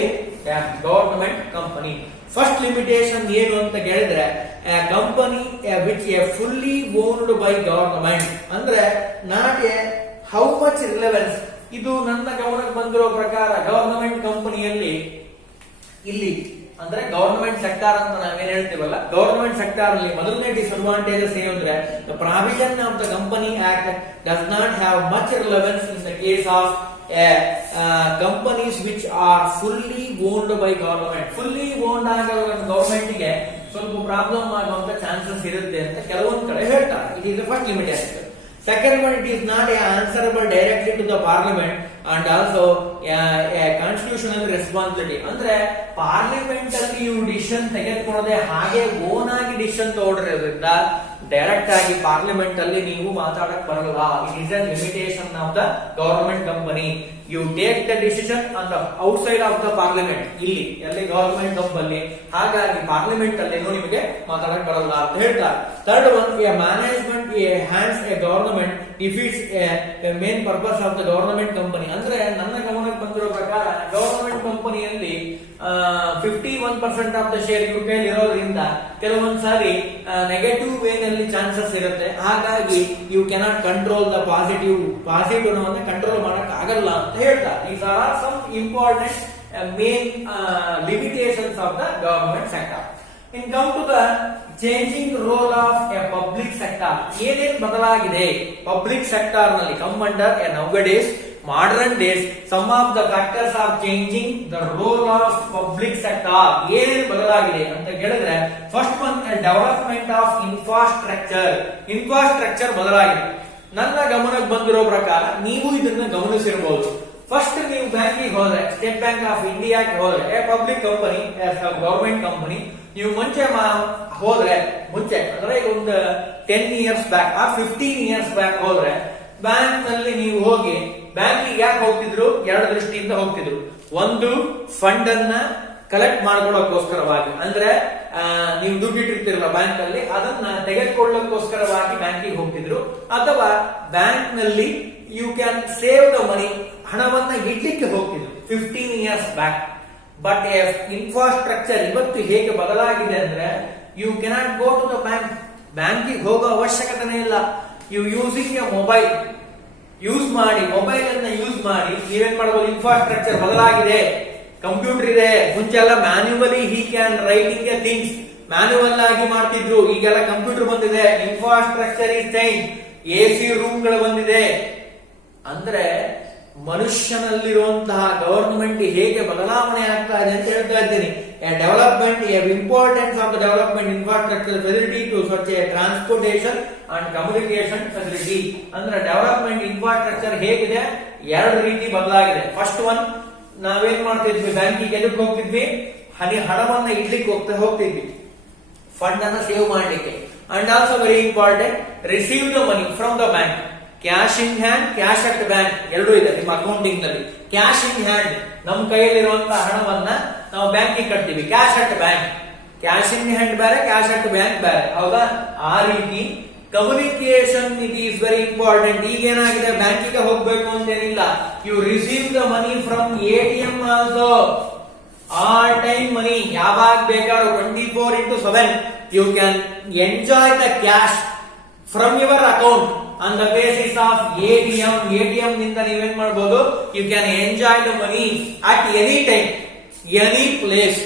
Government company. ಫಸ್ಟ್ ಲಿಮಿಟೇಷನ್ ಏನು ಅಂತ ಕೇಳಿದ್ರೆ, company which a fully owned by government, ಅಂದ್ರೆ not a how much relevance. ಇದು ನನ್ನ ಗಮನಕ್ಕೆ ಬಂದಿರೋ ಪ್ರಕಾರ ಗವರ್ನಮೆಂಟ್ ಕಂಪನಿಯಲ್ಲಿ, ಇಲ್ಲಿ ಅಂದ್ರೆ ಗವರ್ನಮೆಂಟ್ ಸೆಕ್ಟಾರ್ ಅಂತ ನಾವೇನ್ ಹೇಳ್ತೀವಲ್ಲ, ಗವರ್ನಮೆಂಟ್ ಸೆಕ್ಟಾರ್ ಅಲ್ಲಿ ಮೊದಲನೇ ಡಿಸ್ಅಡ್ವಾಂಟೇಜಸ್ ಏನು ಅಂದ್ರೆ, the provision of the company act does not have much relevance in the case of companies which are fully owned by government. Fully owned ಆಗಿರೋ ಗವರ್ನಮೆಂಟ್ ಗೆ ಸ್ವಲ್ಪ ಪ್ರಾಬ್ಲಮ್ ಆಗುವಂತ ಚಾನ್ಸಸ್ ಇರುತ್ತೆ ಅಂತ ಕೆಲವೊಂದು ಕಡೆ ಹೇಳ್ತಾರೆ. It is the first limitation. Second one, it is not answerable directly to the parliament and also a constitutional responsibility. ಅಂದ್ರೆ ಪಾರ್ಲಿಮೆಂಟ್ ಅಲ್ಲಿ ಇವು ಡಿಸಿಷನ್ ತೆಗೆದುಕೊಳ್ಳದೆ ಹಾಗೆ ಓನ್ ಆಗಿ ಡಿಸಿಷನ್ ತಗೊಂಡಿರೋದ್ರಿಂದ ಡೈರೆಕ್ಟ್ ಆಗಿ ಪಾರ್ಲಿಮೆಂಟ್ ಅಲ್ಲಿ ನೀವು ಮಾತಾಡಕ್ ಬರಲ್ಲ. It is a limitation of the government company. You take the decision on the outside of the parliament, ಇಲ್ಲಿ ಎಲ್ಲಿ ಗವರ್ನಮೆಂಟ್ ಕಂಪನಿ, ಹಾಗಾಗಿ ಪಾರ್ಲಿಮೆಂಟ್ ಅಲ್ಲೇನು ನಿಮಗೆ ಮಾತಾಡಕ್ ಬರಲ್ಲ ಅಂತ ಹೇಳ್ತಾರೆ. Third one, A management hands A government defeats A main purpose of the government company. ಅಂದ್ರೆ ನನ್ನ ಗಮನಕ್ಕೆ ಬಂದಿರೋ ಪ್ರಕಾರ ಗವರ್ನಮೆಂಟ್ ಕಂಪನಿಯಲ್ಲಿ 51% ಆಫ್ ದ ಶೇರ್ ಇವ್ರ ಕೈಲಿ ಇರೋದ್ರಿಂದ ಕೆಲವೊಂದ್ ಸಾರಿ ನೆಗೆಟಿವ್ ವೇ ನಲ್ಲಿ ಚಾನ್ಸಸ್ ಇರುತ್ತೆ. ಹಾಗಾಗಿ you cannot control the positive control ಮಾಡಕ್ ಆಗಲ್ಲ ಅಂತ ಹೇಳ್ತಾರೆ. These are some important main limitations of the government sector. In come to the changing role of a public sector, ಏನೇನ್ ಬದಲಾಗಿದೆ ಪಬ್ಲಿಕ್ ಸೆಕ್ಟರ್ ನಲ್ಲಿ? come under a nowadays modern days some of the factors are changing the role of public sector. ಏನೇನ್ ಬದಲಾಗಿದೆ ಅಂತ ಹೇಳಿದ್ರೆ, first one, development of infrastructure ಬದಲಾಗಿದೆ. ನನ್ನ ಗಮನಕ್ಕೆ ಬಂದಿರೋ ಪ್ರಕಾರ ನೀವು ಇದನ್ನ ಗಮನಿಸಿರಬಹುದು. ಫಸ್ಟ್ ನೀವು ಬ್ಯಾಂಕಿಗೆ ಹೋದ್ರೆ, ಸ್ಟೇಟ್ ಬ್ಯಾಂಕ್ ಆಫ್ ಇಂಡಿಯಾಕ್ಕೆ ಹೋದ್ರೆ, ಪಬ್ಲಿಕ್ ಕಂಪನಿ, ಗವರ್ಮೆಂಟ್ ಕಂಪನಿ, ನೀವು ಮುಂಚೆ ಮುಂಚೆ ಅಂದ್ರೆ ಒಂದು 10 years ಬ್ಯಾಕ್ ಆ 15 years ಬ್ಯಾಕ್ ಹೋದ್ರೆ, ಬ್ಯಾಂಕ್ ನಲ್ಲಿ ನೀವು ಹೋಗಿ ಬ್ಯಾಂಕಿಗೆ ಯಾಕೆ ಹೋಗ್ತಿದ್ರು? ಎರಡು ದೃಷ್ಟಿಯಿಂದ ಹೋಗ್ತಿದ್ರು. ಒಂದು, ಫಂಡ್ ಅನ್ನ ಕಲೆಕ್ಟ್ ಮಾಡ್ಕೊಳ್ಳೋಕೋಸ್ಕರವಾಗಿ, ಅಂದ್ರೆ ನೀವು ದುಡ್ಡು ಇಟ್ಟಿರ್ತಿರಲ್ಲ ಬ್ಯಾಂಕ್ ಅಲ್ಲಿ, ಅದನ್ನ ತೆಗೆದುಕೊಳ್ಳೋಕೋಸ್ಕರವಾಗಿ ಬ್ಯಾಂಕಿಗೆ ಹೋಗ್ತಿದ್ರು. ಅಥವಾ ಬ್ಯಾಂಕ್ ನಲ್ಲಿ you can save the money, ಹಣವನ್ನ ಇಡ್ಲಿಕ್ಕೆ ಹೋಗ್ತಿದ್ರು. 15 years back. But ಇನ್ಫ್ರಾಸ್ಟ್ರಕ್ಚರ್ ಇವತ್ತು ಹೇಗೆ ಬದಲಾಗಿದೆ ಅಂದ್ರೆ, you cannot go to the bank, ಬ್ಯಾಂಕಿಗೆ ಹೋಗೋ ಅವಶ್ಯಕತೆನೇ ಇಲ್ಲ. You using a mobile use ಮಾಡಿ, ಮೊಬೈಲ್ ಅನ್ನ ಯೂಸ್ ಮಾಡಿ ನೀವೇನ್ ಮಾಡಬಹುದು, ಇನ್ಫ್ರಾಸ್ಟ್ರಕ್ಚರ್ ಬದಲಾಗಿದೆ, ಕಂಪ್ಯೂಟರ್ ಇದೆ. ಮುಂಚೆ ಎಲ್ಲ manually he can writing a things, manual ಆಗಿ ಮಾಡ್ತಿದ್ರು, ಈಗೆಲ್ಲ ಕಂಪ್ಯೂಟರ್ ಬಂದಿದೆ. ಇನ್ಫ್ರಾಸ್ಟ್ರಕ್ಚರ್ ಇಸ್ ಚೇಂಜ್, AC ರೂಮ್ಗಳು ಬಂದಿದೆ. ಅಂದ್ರೆ ಮನುಷ್ಯನಲ್ಲಿರುವಂತಹ ಗವರ್ನಮೆಂಟ್ ಹೇಗೆ ಬದಲಾವಣೆ ಆಗ್ತಾ ಇದೆ ಅಂತ ಹೇಳ್ತಾ ಇದ್ದೀನಿ. Development, importance of the development infrastructure facility to such a transportation and communication facility. ಅಂದ್ರೆ ಡೆವಲಪ್ಮೆಂಟ್ ಇನ್ಫ್ರಾಸ್ಟ್ರಕ್ಚರ್ ಹೇಗಿದೆ, ಎರಡು ರೀತಿ ಬದಲಾಗಿದೆ. ಫಸ್ಟ್ ಒನ್, ನಾವೇನ್ ಮಾಡ್ತಿದ್ವಿ, ಬ್ಯಾಂಕಿಗೆ ಎದಕ್ಕೆ ಹೋಗ್ತಿದ್ವಿ, ಹಣವನ್ನ ಇಡ್ಲಿಕ್ಕೆ ಹೋಗ್ತಿದ್ವಿ, ಫಂಡ್ ಅನ್ನ ಸೇವ್ ಮಾಡ್ಲಿಕ್ಕೆ. And also very important, receive the money from the bank. Cash in hand, cash at bank ಎರಡೂ ಇದೆ ನಿಮ್ಮ ಅಕೌಂಟಿಂಗ್ ನಲ್ಲಿ. ಕ್ಯಾಶ್ ಇನ್ ಹ್ಯಾಂಡ್, ನಮ್ಮ ಕೈಯಲ್ಲಿರುವಂತಹ ಹಣವನ್ನ ನಾವು ಬ್ಯಾಂಕಿಗೆ ಕಟ್ತೀವಿ. Cash at bank, cash in hand ಬೇರೆ, ಕ್ಯಾಶ್ ಅಟ್ ಬ್ಯಾಂಕ್ ಬೇರೆ, ಹೌದಾ? ಆ ರೀತಿ communication it is very important. ಈಗ ಏನಾಗಿದೆ, ಬ್ಯಾಂಕಿಗೆ ಹೋಗ್ಬೇಕು ಅಂತೇನಿಲ್ಲ, you receive the money from ATM also. All time money, ಯಾವಾಗ ಬೇಕಾದ್ರೂ 24/7 you can enjoy the cash from your account on the basis of ATM. ATM ನಿಂದ ನೀವೇನ್ ಮಾಡಬಹುದು, you can enjoy the money at any time, any place.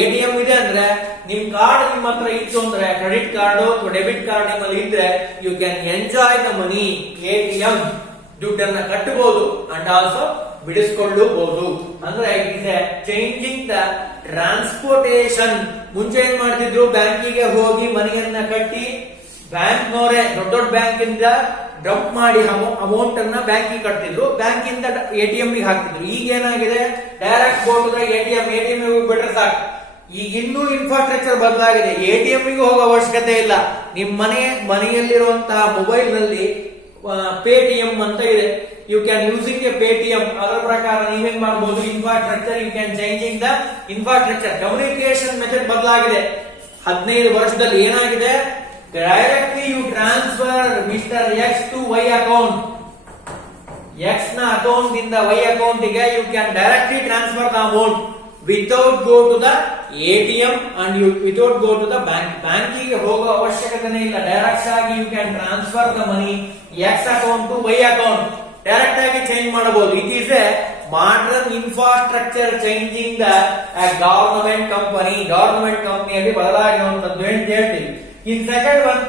ATM ಇದೆ ಅಂದ್ರೆ, ನಿಮ್ card ನಿಮ್ಮ ಹತ್ರ ಇತ್ತು ಅಂದ್ರೆ, ಕ್ರೆಡಿಟ್ ಕಾರ್ಡ್ ಅಥವಾ ಡೆಬಿಟ್ ಕಾರ್ಡ್ ನಿಮ್ಮಲ್ಲಿ ಇದ್ರೆ, you can enjoy the money. ATM ದುಡ್ಡನ್ನ ಕಟ್ಟಬಹುದು ಅಂಡ್ ಆಲ್ಸೋ ಬಿಡಿಸ್ಕೊಳ್ಳಬಹುದು. ಅಂದ್ರೆ it is changing the transportation. ಮುಂಚೆ ಏನ್ ಮಾಡ್ತಿದ್ರು, ಬ್ಯಾಂಕಿಗೆ ಹೋಗಿ ಮನಿಯನ್ನ ಕಟ್ಟಿ ಬ್ಯಾಂಕ್ನವರೇ ದೊಡ್ಡ ದೊಡ್ಡ ಬ್ಯಾಂಕ್ ಇಂದ ಡಂಪ್ ಮಾಡಿ ಅಮೌಂಟ್ ಅನ್ನ ಬ್ಯಾಂಕಿಗೆ ಕಟ್ತಿದ್ರು, ಬ್ಯಾಂಕ್ ಇಂದ ATM ಗೆ ಹಾಕ್ತಿದ್ರು. ಈಗ ಏನಾಗಿದೆ, direct go to the ATM ಹೋಗ್ಬಿಟ್ರೆ ಸಾಕು. ಈಗ ಇನ್ನೂ ಇನ್ಫ್ರಾಸ್ಟ್ರಕ್ಚರ್ ಬದಲಾಗಿದೆ, ATM ಗೆ ಹೋಗೋ ಅವಶ್ಯಕತೆ ಇಲ್ಲ. ನಿಮ್ ಮನೆಯಲ್ಲಿರುವಂತಹ ಮೊಬೈಲ್ ನಲ್ಲಿ ಪೇಟಿಎಂ ಅಂತ ಇದೆ, you can using a Paytm. ಅದರ ಪ್ರಕಾರ ನೀವೇನ್ ಮಾಡಬಹುದು, infrastructure you can changing the infrastructure. Communication method ಬದಲಾಗಿದೆ. 15 ವರ್ಷದಲ್ಲಿ ಏನಾಗಿದೆ, directly you transfer mister X to Y account. X ನ ಅಕೌಂಟ್ ಇಂದ Y ಅಕೌಂಟ್ ಗೆ you can directly transfer the amount without go to the ATM and you without go to the bank. ಬ್ಯಾಂಕಿಗೆ ಹೋಗೋ ಅವಶ್ಯಕತೆ ಇಲ್ಲ, ಡೈರೆಕ್ಟ್ ಆಗಿ you can transfer the money X account to Y account, direct ಆಗಿ change ಮಾಡಬಹುದು. It is a modern infrastructure changing the government company. Government ಕಂಪನಿಯಲ್ಲಿ ಬದಲಾಗಿರುವಂತದ್ದು ಅಂತ ಹೇಳ್ತೀವಿ. In second one,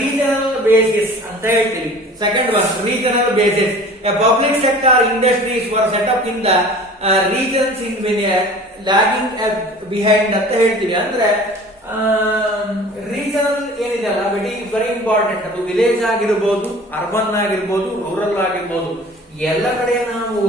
regional basis ಅಂತ ಹೇಳ್ತೀವಿ. Second one, regional basis. A public sector industries were set up in the regions in lagging behind ಅಂತ ಹೇಳ್ತೀವಿ. ಅಂದ್ರೆ regional ಏನಿದೆಲ್ಲ ವೆರಿ ಇಂಪಾರ್ಟೆಂಟ್. ಅದು ವಿಲೇಜ್ ಆಗಿರ್ಬೋದು, ಅರ್ಬನ್ ಆಗಿರ್ಬೋದು, ರೂರಲ್ ಆಗಿರ್ಬೋದು, ಎಲ್ಲ ಕಡೆ ನಾವು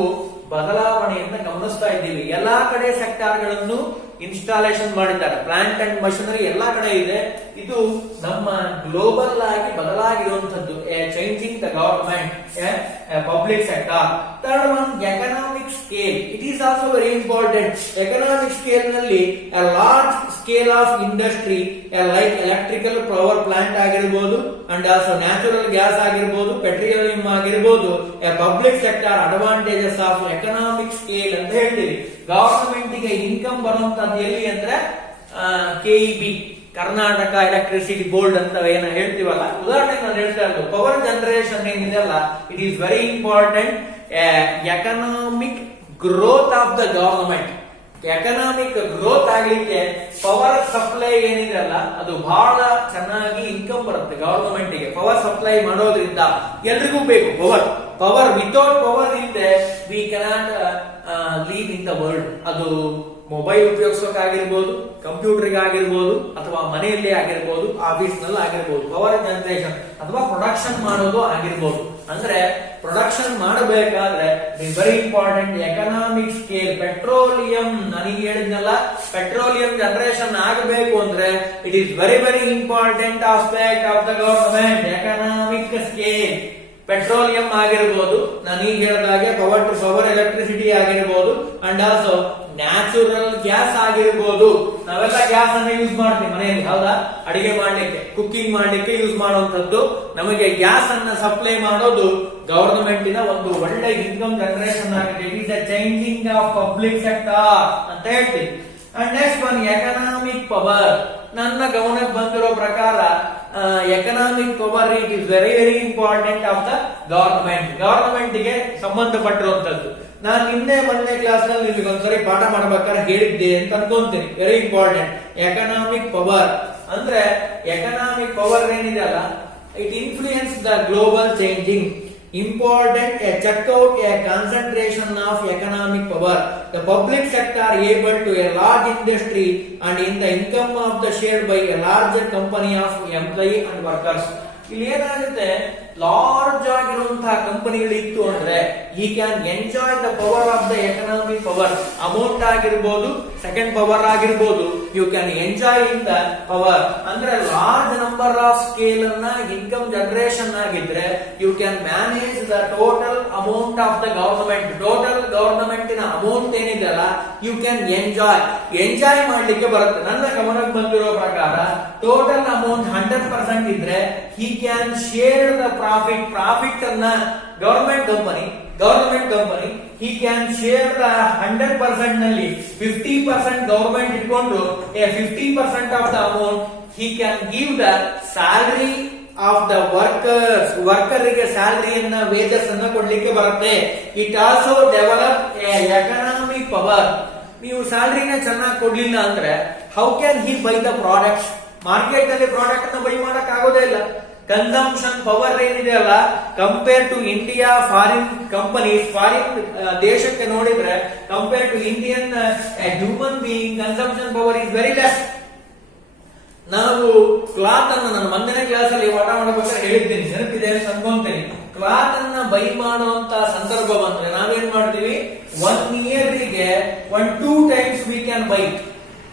ಬದಲಾವಣೆಯನ್ನ ಗಮನಿಸ್ತಾ ಇದ್ದೀವಿ. ಎಲ್ಲಾ ಕಡೆ ಸೆಕ್ಟಾರ್ಗಳನ್ನು ಇನ್ಸ್ಟಾಲೇಷನ್ ಮಾಡಿದ್ದಾರೆ, ಪ್ಲಾಂಟ್ ಅಂಡ್ ಮಷಿನರಿ ಎಲ್ಲಾ ಕಡೆ ಇದೆ. ಇದು ನಮ್ಮ ಗ್ಲೋಬಲ್ ಆಗಿ ಬದಲಾಗಿರುವಂತದ್ದು, changing the government, public sector. Third one, economic scale. It is also very important. Economic scale ನಲ್ಲಿ a large scale of industry like electrical power plant ಆಗಿರ್ಬೋದು, ಅಂಡ್ ಆಲ್ಸೋ ನ್ಯಾಚುರಲ್ ಗ್ಯಾಸ್ ಆಗಿರ್ಬೋದು, ಪೆಟ್ರೋಲಿಯಂ ಆಗಿರ್ಬೋದು. A public sector advantages of economic scale ಅಂತ ಹೇಳ್ತೀವಿ. Government ಗೆ income ಬರುವಂತದ್ದು ಎಲ್ಲಿ ಅಂದ್ರೆ KEB, ಕರ್ನಾಟಕ ಎಲೆಕ್ಟ್ರಿಸಿಟಿ ಬೋರ್ಡ್ ಅಂತ ಏನ ಹೇಳ್ತೀವಲ್ಲ, ಉದಾಹರಣೆಗೆ ನಾನು ಹೇಳ್ತಾ ಇರೋದು ಪವರ್ ಜನರೇಷನ್ ಏನಿದೆಯಲ್ಲ, it is very important. Economic growth of the government. Economic growth ಆಗ್ಲಿಕ್ಕೆ ಪವರ್ ಸಪ್ಲೈ ಏನಿದೆಯಲ್ಲ, ಅದು ಬಹಳ ಚೆನ್ನಾಗಿ ಇನ್ಕಮ್ ಬರುತ್ತೆ ಗವರ್ನಮೆಂಟ್ ಗೆ. ಪವರ್ ಸಪ್ಲೈ ಮಾಡೋದ್ರಿಂದ ಎಲ್ರಿಗೂ ಬೇಕು ಪವರ್. ವಿತೌಟ್ ಪವರ್ ಇಲ್ಲದೆ we cannot live in the world. ಅದು ಮೊಬೈಲ್ ಉಪಯೋಗಿಸೋಕಾಗಿರ್ಬೋದು, ಕಂಪ್ಯೂಟರ್ ಆಗಿರ್ಬೋದು, ಅಥವಾ ಮನೆಯಲ್ಲೇ ಆಗಿರ್ಬೋದು, ಆಫೀಸ್ ನಲ್ಲಿ ಆಗಿರ್ಬೋದು. ಪವರ್ ಜನರೇಷನ್ ಅಥವಾ ಪ್ರೊಡಕ್ಷನ್ ಮಾಡೋದು ಆಗಿರ್ಬೋದು. ಅಂದ್ರೆ ಪ್ರೊಡಕ್ಷನ್ ಮಾಡಬೇಕಾದ್ರೆ very important economic scale. Petroleum ನನಗೆ ಹೇಳಿದ್ನಲ್ಲ, ಪೆಟ್ರೋಲಿಯಂ ಜನರೇಷನ್ ಆಗಬೇಕು ಅಂದ್ರೆ it is very important aspect of the government. Economic scale petroleum ಆಗಿರ್ಬೋದು, ನಾನೀಗ ಹೇಳಿದಾಗೆ ಪವರ್ ಟು ಪವರ್ ಎಲೆಕ್ಟ್ರಿಸಿಟಿ ಆಗಿರ್ಬೋದು, ಅಂಡ್ ಆಲ್ಸೋ ನ್ಯಾಚುರಲ್ ಗ್ಯಾಸ್ ಆಗಿರ್ಬೋದು. ನಾವೆಲ್ಲ ಗ್ಯಾಸ್ ಅನ್ನ ಯೂಸ್ ಮಾಡ್ತೀವಿ ಮನೆಯಲ್ಲಿ, ಹೌದಾ? ಅಡಿಗೆ ಮಾಡ್ಲಿಕ್ಕೆ, ಕುಕಿಂಗ್ ಮಾಡ್ಲಿಕ್ಕೆ ಯೂಸ್ ಮಾಡುವಂತದ್ದು. ನಮಗೆ ಗ್ಯಾಸ್ ಅನ್ನ ಸಪ್ಲೈ ಮಾಡೋದು ಗವರ್ನಮೆಂಟಿನ ಒಂದು ಒಳ್ಳೆ ಇನ್ಕಮ್ ಜನರೇಷನ್ ಆಗಿದೆ. It is the changing of public sector ಅಂತ ಹೇಳ್ತೀವಿ. And next one economic power. ನನ್ನ ಗಮನಕ್ಕೆ ಬಂದಿರೋ ಪ್ರಕಾರ economic power it is very very important of the government ಗೆ ಸಂಬಂಧಪಟ್ಟಿರುವಂತದ್ದು. ನಾನು ಮೊನ್ನೆ ಕ್ಲಾಸ್ ನಲ್ಲಿ ನಿಮಗೆ ಒಂದ್ಸರಿ ಪಾಠ ಮಾಡ್ಬೇಕಾದ್ರೆ ಹೇಳಿದ್ದೆ ಅಂತ ಅನ್ಕೊಂತೀನಿ. ವೆರಿ ಇಂಪಾರ್ಟೆಂಟ್ ಎಕನಾಮಿಕ್ ಪವರ್ ಅಂದ್ರೆ, ಎಕನಾಮಿಕ್ ಪವರ್ ಏನಿದೆ ಅಲ್ಲ, it influence the global changing. Important, check out a concentration of economic power. The public sector able to a large industry and in the income of the shared by a larger company of employee and workers. ಇಲ್ಲಿ ಏನಾಗುತ್ತೆ, large ಆಗಿರುವಂತಹ ಕಂಪನಿಗಳಿತ್ತು ಅಂದ್ರೆ he can enjoy the power of the economic power. Amount ಆಗಿರ್ಬೋದು, second power ಆಗಿರ್ಬೋದು, you can enjoy in the power. ಅಂದ್ರೆ large number of scale ಅನ್ನ income generation ಆಗಿದ್ರೆ you can manage the total amount of the government. Total ಗವರ್ನಮೆಂಟಿನ amount ಏನಿದೆಯಲ್ಲ, you can enjoy ಮಾಡ್ಲಿಕ್ಕೆ ಬರುತ್ತೆ. ನನ್ನ ಗಮನಕ್ಕೆ ಬಂದಿರೋ ಪ್ರಕಾರ ಟೋಟಲ್ ಅಮೌಂಟ್ 100% ಇದ್ರೆ he can share the profit ಅನ್ನ government company he can share the 100% ನಲ್ಲಿ 50% ಗವರ್ನಮೆಂಟ್ ಇಟ್ಕೊಂಡು 50% of the amount he can give the salary of the ವರ್ಕರ್ಗೆ ಸ್ಯಾಲರಿಯನ್ನ, ವೇಜಸ್ ಅನ್ನ ಕೊಡ್ಲಿಕ್ಕೆ ಬರುತ್ತೆ. It also develop economic power. ನೀವು ಸ್ಯಾಲರಿನ ಚೆನ್ನಾಗಿ ಕೊಡ್ಲಿಲ್ಲ ಅಂದ್ರೆ how can he buy the products? Market ನಲ್ಲಿ ಪ್ರಾಡಕ್ಟ್ ಅನ್ನ ಬೈ ಮಾಡಕ್ ಆಗೋದೇ ಇಲ್ಲ. ಕನ್ಸಂಪ್ಷನ್ ಪವರ್ ಏನಿದೆ ಅಲ್ಲ, compare to India, foreign companies, foreign ದೇಶಕ್ಕೆ ನೋಡಿದ್ರೆ compare to Indian human being consumption power is very less. ನಾವು ಕ್ಲಾತ್ ಅನ್ನ ನಾನು ಮೊದಲನೇ ಕ್ಲಾಸ್ ಅಲ್ಲಿ ಪಾಠ ಮಾಡಬೇಕಾದ್ರೆ ಹೇಳಿದ್ದೀನಿ, ನೆನಪಿದೆ ಅಂತ ಅನ್ಕೊಂತೀನಿ. ಕ್ಲಾತ್ ಅನ್ನ ಬೈ ಮಾಡುವಂತ ಸಂದರ್ಭ ಬಂದ್ರೆ ನಾವೇನ್ ಮಾಡ್ತೀವಿ, 1 ಇಯರ್ಗೆ 1-2 times we can buy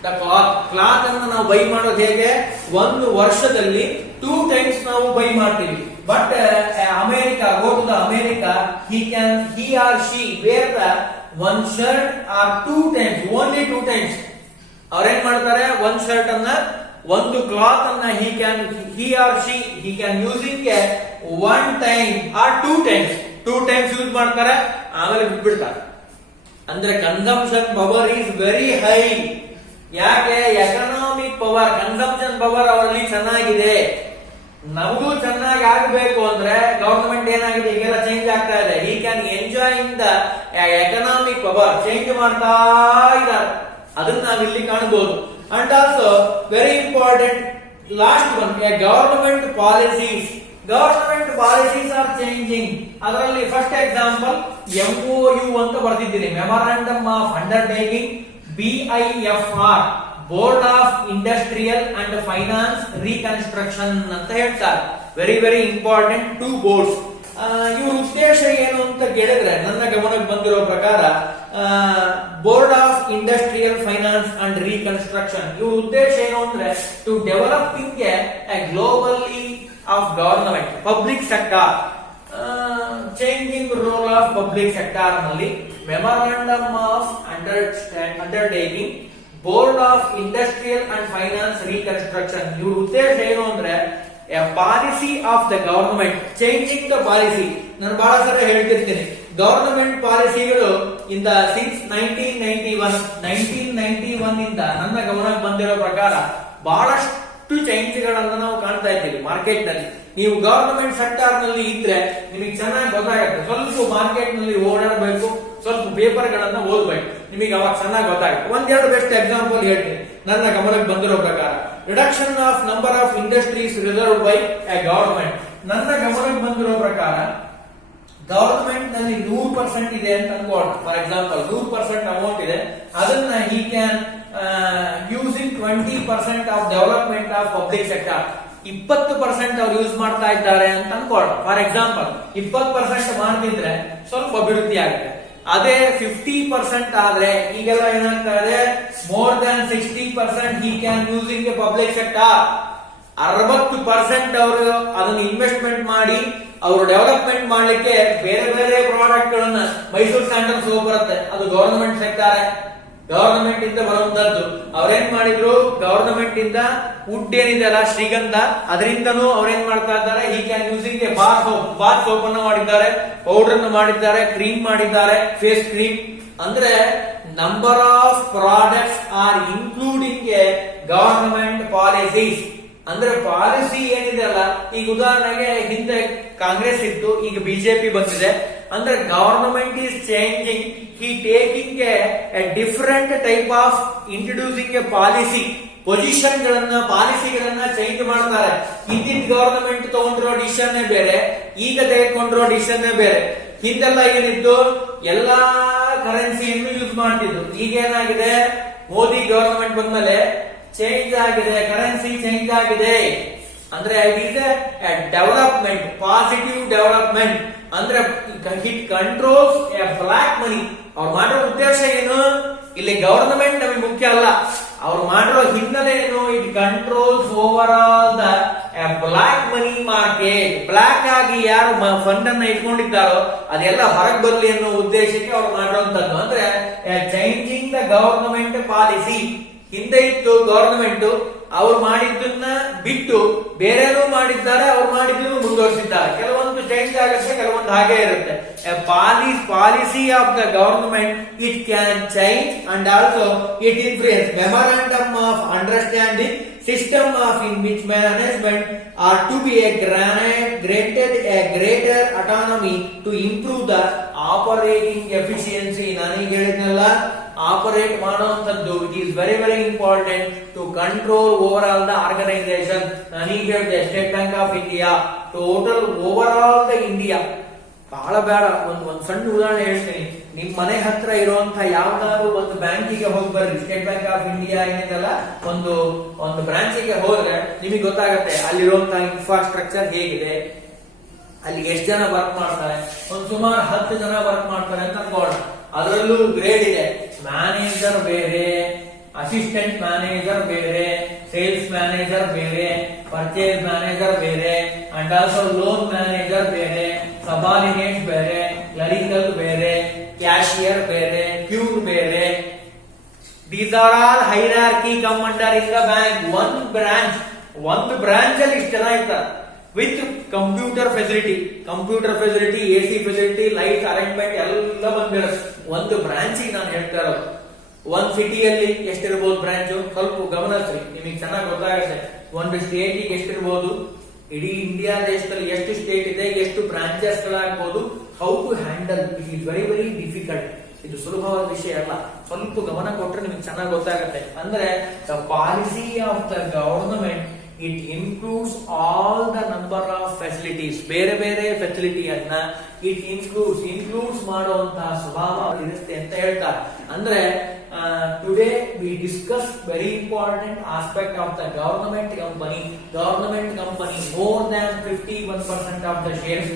the cloth ಅನ್ನ ನಾವು ಬೈ ಮಾಡೋದು ಹೇಗೆ, 1 ವರ್ಷದಲ್ಲಿ 2 ಟೈಮ್ಸ್ ನಾವು ಬೈ ಮಾಡ್ತೀವಿ. But America, go to the America, he or she wear the one shirt or 2 times, only 2 times. ಅವ್ರೇನ್ ಮಾಡ್ತಾರೆ, 1 ಶರ್ಟ್ ಅನ್ನ, 1 ಕ್ಲಾತ್ ಅನ್ನ he or she can using 1 time or 2 times use ಮಾಡ್ತಾರೆ, ಆಮೇಲೆ ಬಿಟ್ಬಿಡ್ತಾರೆ. ಅಂದ್ರೆ consumption power is very high. ಯಾಕೆ? Economic power, consumption power ಅವರಲ್ಲಿ ಚೆನ್ನಾಗಿದೆ. ನಮಗೂ ಚೆನ್ನಾಗಿ ಆಗಬೇಕು ಅಂದ್ರೆ ಗವರ್ನಮೆಂಟ್ ಏನಾಗಿದೆ, ಈಗೆಲ್ಲ ಚೇಂಜ್ ಆಗ್ತಾ ಇದೆ. He can enjoy in the economic power. Change ಮಾಡ್ತಾ ಇದ್ದಾರೆ, ಅದನ್ನ ನಾವಿಲ್ಲಿ ಕಾಣಬಹುದು. And also very important last one, government policies are changing. ಅದರಲ್ಲಿ ಫಸ್ಟ್ ಎಕ್ಸಾಂಪಲ್ MOU ಅಂತ ಬರ್ತಿದ್ದೀನಿ, memorandum of undertaking, BIFR, board of industrial and finance reconstruction ಅಂತ ಹೇಳ್ತಾರೆ. Very very important 2 boards. ಇವ್ರ ಉದ್ದೇಶ ಏನು ಅಂತ ಕೇಳಿದ್ರೆ ನನ್ನ ಗಮನಕ್ಕೆ ಬಂದಿರೋ ಪ್ರಕಾರ board of industrial finance and reconstruction, ಇವ್ರ ಉದ್ದೇಶ ಏನು ಅಂದ್ರೆ to developing A globally of government, public sector, changing role of public sector ನಲ್ಲಿ memorandum of undertaking, board of industrial and finance reconstruction. ಇವ್ರ ಉದ್ದೇಶ ಏನು ಅಂದ್ರೆ a policy of the government, changing the policy. ನಾನು ಬಹಳ ಸಲ ಹೇಳ್ತಿರ್ತೀನಿ, ಗವರ್ನಮೆಂಟ್ ಪಾಲಿಸಿಗಳು ಇಂದ ಸಿನ್ಸ್ 1991 ಇಂದ ನನ್ನ ಗಮನಕ್ಕೆ ಬಂದಿರೋ ಪ್ರಕಾರ ಬಹಳಷ್ಟು ಚೇಂಜ್ ಗಳನ್ನ ನಾವು ಕಾಣ್ತಾ ಇದ್ದೀವಿ ಮಾರ್ಕೆಟ್ ನಲ್ಲಿ. ನೀವು ಗವರ್ನಮೆಂಟ್ ಸೆಕ್ಟರ್ ನಲ್ಲಿ ಇದ್ರೆ ನಿಮಗೆ ಚೆನ್ನಾಗಿ ಗೊತ್ತಾಗುತ್ತೆ. ಸ್ವಲ್ಪ ಮಾರ್ಕೆಟ್ ನಲ್ಲಿ ಓಡಾಡಬೇಕು, ಸ್ವಲ್ಪ ಪೇಪರ್ ಗಳನ್ನ ಓದಬೇಕು, ನಿಮಗೆ ಅವಾಗ ಚೆನ್ನಾಗಿ ಗೊತ್ತಾಗುತ್ತೆ. 1-2 ಬೆಸ್ಟ್ ಎಕ್ಸಾಂಪಲ್ ಹೇಳ್ತೀನಿ ನನ್ನ ಗಮನಕ್ಕೆ ಬಂದಿರೋ ಪ್ರಕಾರ. Reduction of number of industries reserve by a government. ನನ್ನ ಗಮನಕ್ಕೆ ಬಂದಿರೋ ಪ್ರಕಾರ ಗವರ್ನಮೆಂಟ್ ನಲ್ಲಿ 100% ಇದೆ ಅಂತ ಅನ್ಕೋಣ. ಫಾರ್ ಎಕ್ಸಾಂಪಲ್ 100% ಅಮೌಂಟ್ ಇದೆ, ಅದನ್ನ he can using 20% of development of public sector. 20% ಅವ್ರು ಯೂಸ್ ಮಾಡ್ತಾ ಇದ್ದಾರೆ ಅಂತ ಅನ್ಕೋಣ. ಫಾರ್ ಎಕ್ಸಾಂಪಲ್ 20% ಮಾಡ್ತಿದ್ರೆ ಸ್ವಲ್ಪ ಅಭಿವೃದ್ಧಿ ಆಗುತ್ತೆ. ಅದೇ 50% ಆದ್ರೆ ಈಗೆಲ್ಲ ಏನಾಗ್ತಾ ಇದೆ, more than 60% he can using a public sector. 60% ಅವರು ಅದನ್ನ ಇನ್ವೆಸ್ಟ್ಮೆಂಟ್ ಮಾಡಿ ಅವರು ಡೆವಲಪ್ಮೆಂಟ್ ಮಾಡ್ಲಿಕ್ಕೆ ಬೇರೆ ಬೇರೆ ಪ್ರಾಡಕ್ಟ್ ಗಳನ್ನ, ಮೈಸೂರು ಸ್ಯಾಂಡಲ್ ಸೋಪ್ ಬರುತ್ತೆ, ಅದು ಗವರ್ನಮೆಂಟ್ ಸೆಕ್ಟರ್. ಗವರ್ನಮೆಂಟ್ ಇಂದ ಬರುವಂತದ್ದು. ಅವ್ರೇನ್ ಮಾಡಿದ್ರು, ಗವರ್ನಮೆಂಟ್ ಇಂದ ವುಡ್ ಏನಿದೆಯಲ್ಲ ಶ್ರೀಗಂಧ, ಅದರಿಂದನೂ ಅವ್ರೇನ್ ಮಾಡ್ತಾ ಇದ್ದಾರೆ, ಈ can using a bath soap ಅನ್ನು ಮಾಡಿದ್ದಾರೆ, ಪೌಡರ್ ಅನ್ನು ಮಾಡಿದ್ದಾರೆ, ಕ್ರೀಮ್ ಮಾಡಿದ್ದಾರೆ, ಫೇಸ್ ಕ್ರೀಮ್. ಅಂದ್ರೆ number of products are including A government policies. ಅಂದ್ರೆ ಪಾಲಿಸಿ ಏನಿದೆ ಅಲ್ಲ, ಈಗ ಉದಾಹರಣೆಗೆ ಹಿಂದೆ ಕಾಂಗ್ರೆಸ್ ಇತ್ತು, ಈಗ ಬಿಜೆಪಿ ಬಂದಿದೆ. ಅಂದ್ರೆ government is changing, he taking a different type of introducing a policy, position ಗಳನ್ನ ಪಾಲಿಸಿಗಳನ್ನ ಚೇಂಜ್ ಮಾಡ್ತಾರೆ. ಹಿಂದಿನ ಗವರ್ನಮೆಂಟ್ ತಗೊಂಡಿರೋ ಡಿಸಿಷನ್ ಬೇರೆ, ಈಗ ತೆಗೆದುಕೊಂಡಿರೋ ಡಿಸಿಷನ್ ಬೇರೆ. ಹಿಂದೆಲ್ಲ ಏನಿತ್ತು, ಎಲ್ಲಾ ಕರೆನ್ಸಿಯನ್ನು ಯೂಸ್ ಮಾಡ್ತಿದ್ರು. ಈಗ ಏನಾಗಿದೆ, ಮೋದಿ ಗವರ್ನಮೆಂಟ್ ಬಂದ್ಮೇಲೆ ಚೇಂಜ್ ಆಗಿದೆ, ಕರೆನ್ಸಿ ಚೇಂಜ್ ಆಗಿದೆ. ಅಂದ್ರೆ it is a development, positive development. ಅಂದ್ರೆ it controls a black money. ಅವ್ರು ಮಾಡಿರೋ ಉದ್ದೇಶ ಏನು, ಇಲ್ಲಿ ಗವರ್ನಮೆಂಟ್ ನಮಗೆ ಮುಖ್ಯ ಅಲ್ಲ, ಅವ್ರು ಮಾಡಿರೋ ಹಿನ್ನೆಲೆ ಏನು, it controls over all the black money market. Black ಆಗಿ ಯಾರು ಫಂಡ್ ಅನ್ನ ಇಟ್ಕೊಂಡಿದ್ದಾರೋ ಅದೆಲ್ಲ ಹೊರಗೆ ಬರಲಿ ಅನ್ನೋ ಉದ್ದೇಶಕ್ಕೆ ಅವ್ರು ಮಾಡಿರುವಂತದ್ದು. ಅಂದ್ರೆ ಚೇಂಜಿಂಗ್ ದ ಗವರ್ನಮೆಂಟ್ ಪಾಲಿಸಿ. ಹಿಂದೆ ಇತ್ತು ಗವರ್ನಮೆಂಟ್, ಅವ್ರು ಮಾಡಿದ್ದನ್ನ ಬಿಟ್ಟು ಬೇರೆನೂ ಮಾಡಿದ್ದಾರೆ, ಅವ್ರು ಮಾಡಿದ್ದನ್ನು ಮುಂದುವರಿಸಿದ್ದಾರೆ. ಕೆಲವೊಂದು ಚೇಂಜ್ ಆಗುತ್ತೆ, ಕೆಲವೊಂದು ಹಾಗೆ ಇರುತ್ತೆ. Policy of the government it can change and also it influence memorandum of understanding system of in which management are to be granted a greater autonomy to improve the operating efficiency. ನಾನೀಗ ಹೇಳಿದ್ನಲ್ಲ, operate ಮಾಡುವಂತದ್ದು it is very very important to control over all the organisation. ನಾನೀಗ ಹೇಳಿದೆ State Bank of India, total over all the India. ಬಹಳ ಬೇಡ, ಒಂದ್ ಸಣ್ಣ ಉದಾಹರಣೆ ಹೇಳ್ತೀನಿ. ನಿಮ್ ಮನೆ ಹತ್ರ ಇರುವಂತಹ ಯಾವ್ದಾದ್ರು ಒಂದು ಬ್ಯಾಂಕಿಗೆ ಹೋಗಿ ಬರ್ರಿ, ಸ್ಟೇಟ್ ಬ್ಯಾಂಕ್ ಆಫ್ ಇಂಡಿಯಾ ಏನಿದೆಲ್ಲ ಒಂದು ಬ್ರಾಂಚಿಗೆ ಹೋದ್ರೆ ನಿಮಗೆ ಗೊತ್ತಾಗತ್ತೆ ಅಲ್ಲಿರುವಂತಹ ಇನ್ಫ್ರಾಸ್ಟ್ರಕ್ಚರ್ ಹೇಗಿದೆ, ಅಲ್ಲಿ ಎಷ್ಟು ಜನ ವರ್ಕ್ ಮಾಡ್ತಾರೆ. ಒಂದು ಸುಮಾರು 10 ಜನ ವರ್ಕ್ ಮಾಡ್ತಾರೆ ಅಂತ ಅನ್ಕೊಳ್ಳೋಣ. ಅದರಲ್ಲೂ ಗ್ರೇಡ್ ಇದೆ, ಮ್ಯಾನೇಜರ್ ಬೇರೆ, ಅಸಿಸ್ಟೆಂಟ್ ಮ್ಯಾನೇಜರ್ ಬೇರೆ, ಸೇಲ್ಸ್ ಮ್ಯಾನೇಜರ್ ಬೇರೆ, ಪರ್ಚೇಸ್ ಮ್ಯಾನೇಜರ್ ಬೇರೆ, ಅಂಡ್ ಆಲ್ಸೋ ಲೋನ್ ಮ್ಯಾನೇಜರ್ ಬೇರೆ, ಸಬಾರ್ಡಿನೇಟ್ ಬೇರೆ, ಕ್ಲರಿಕಲ್ ಬೇರೆ, ಕ್ಯಾಶಿಯರ್ ಬೇರೆ, ಕ್ಯೂರ್ ಬೇರೆ. These are all hierarchy come under in the bank. ಒಂದು ಬ್ರಾಂಚ್ ಅಲ್ಲಿ ಇಷ್ಟು ಜನ ಇರ್ತಾರೆ with computer facility, AC facility, light arrangement ಎಲ್ಲ ಬಂದಿರುತ್ತೆ ಒಂದು ಬ್ರಾಂಚಿಗೆ. ನಾನು ಹೇಳ್ತಾ ಇರೋದು ಒಂದ್ ಸಿಟಿಯಲ್ಲಿ ಎಷ್ಟಿರ್ಬೋದು ಬ್ರಾಂಚ್, ಸ್ವಲ್ಪ ಗಮನಿಸ್ರಿ, ನಿಮಗೆ ಚೆನ್ನಾಗಿ ಗೊತ್ತಾಗುತ್ತೆ. ಒಂದು ಸ್ಟೇಟಿಗೆ ಎಷ್ಟಿರ್ಬೋದು, ಇಡೀ ಇಂಡಿಯಾ ದೇಶದಲ್ಲಿ ಎಷ್ಟು ಸ್ಟೇಟ್ ಇದೆ, ಎಷ್ಟು ಬ್ರಾಂಚಸ್ ಗಳಾಗಬಹುದು, how to handle it is very very difficult. ಇದು ಸುಲಭವಾದ ವಿಷಯ ಅಲ್ಲ, ಸ್ವಲ್ಪ ಗಮನ ಕೊಟ್ರೆ ನಿಮಗೆ ಚೆನ್ನಾಗಿ ಗೊತ್ತಾಗುತ್ತೆ. ಅಂದ್ರೆ the policy of the government it includes all the number of facilities. ಬೇರೆ ಬೇರೆ ಫೆಸಿಲಿಟಿಯನ್ನ ಇಟ್ ಇನ್ಕ್ಲೂಡ್ಸ್ ಮಾಡುವಂತಹ ಸ್ವಭಾವ ಇರುತ್ತೆ ಅಂತ ಹೇಳ್ತಾರೆ. ಅಂದ್ರೆ today we discuss very important aspect of the government company. More than 51% of the shares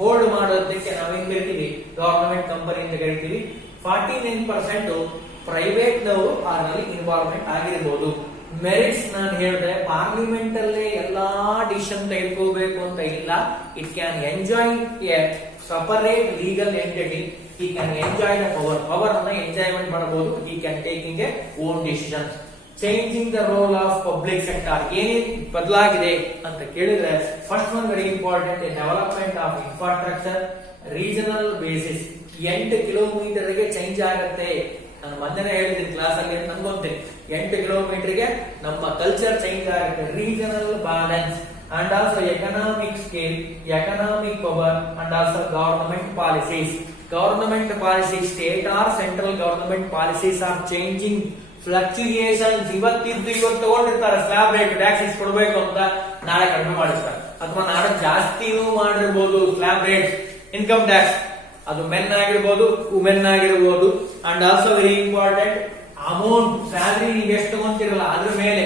hold ಮಾಡೋದಕ್ಕೆ ನಾವೇನ್ ಕರಿತೀವಿ, ಗವರ್ನಮೆಂಟ್ ಕಂಪನಿ ಅಂತ ಕರಿತೀವಿ. 49% ಪ್ರೈವೇಟ್ ನವರು ಅದರಲ್ಲಿ ಇನ್ವಾಲ್ವ್ಮೆಂಟ್ ಆಗಿರಬಹುದು. ಮೆರಿಟ್ಸ್ ನಾನು ಹೇಳಿದೆ, ಪಾರ್ಲಿಮೆಂಟ್ ಅಲ್ಲೇ ಎಲ್ಲಾ ಡಿಸಿಷನ್ ತೆಗೆದುಕೋಬೇಕು ಅಂತ ಇಲ್ಲ. It can enjoy A separate legal entity. he can enjoy the power ಅನ್ನ ಎಂಜಾಯ್ಮೆಂಟ್ ಮಾಡಬಹುದು. he can taking a own decisions. changing the role of public sector. ಏನೇನು ಬದಲಾಗಿದೆ ಅಂತ ಕೇಳಿದ್ರೆ, first one very important, development of infrastructure regional basis. 8 ಕಿಲೋಮೀಟರ್ಗೆ change ಆಗುತ್ತೆ. ನಾನು ಮೊನ್ನೆ ಹೇಳಿದ್ದೀನಿ ಕ್ಲಾಸ್ ಅಲ್ಲಿ, ನಂಗೊಂತೆ 8 ಕಿಲೋಮೀಟರ್ಗೆ ನಮ್ಮ ಕಲ್ಚರ್ ಚೇಂಜ್ ಆಗುತ್ತೆ. Regional balance and also economic scale, economic power, and also government policies. Government policies, state or central government policies are changing. Fluctuations. ಇವತ್ತು ತಗೊಂಡಿರ್ತಾರೆ ಸ್ಲ್ಯಾಬ್ ರೇಟ್, ಟ್ಯಾಕ್ಸಸ್ ಕೊಡಬೇಕು ಅಂತ, ನಾಳೆ ಕಡಿಮೆ ಮಾಡಿರ್ತಾರೆ, ಅಥವಾ ನಾಳೆ ಜಾಸ್ತಿನೂ ಮಾಡಿರ್ಬೋದು ಸ್ಲ್ಯಾಬ್ ರೇಟ್. ಇನ್ಕಮ್ ಟ್ಯಾಕ್ಸ್ ಅದು ಮೆನ್ ಆಗಿರ್ಬೋದು, ವುಮೆನ್ ಆಗಿರ್ಬೋದು. And also very important, amount salary ನೀವು ಎಷ್ಟು ತಗೊಂತಿರಲ್ಲ ಅದ್ರ ಮೇಲೆ,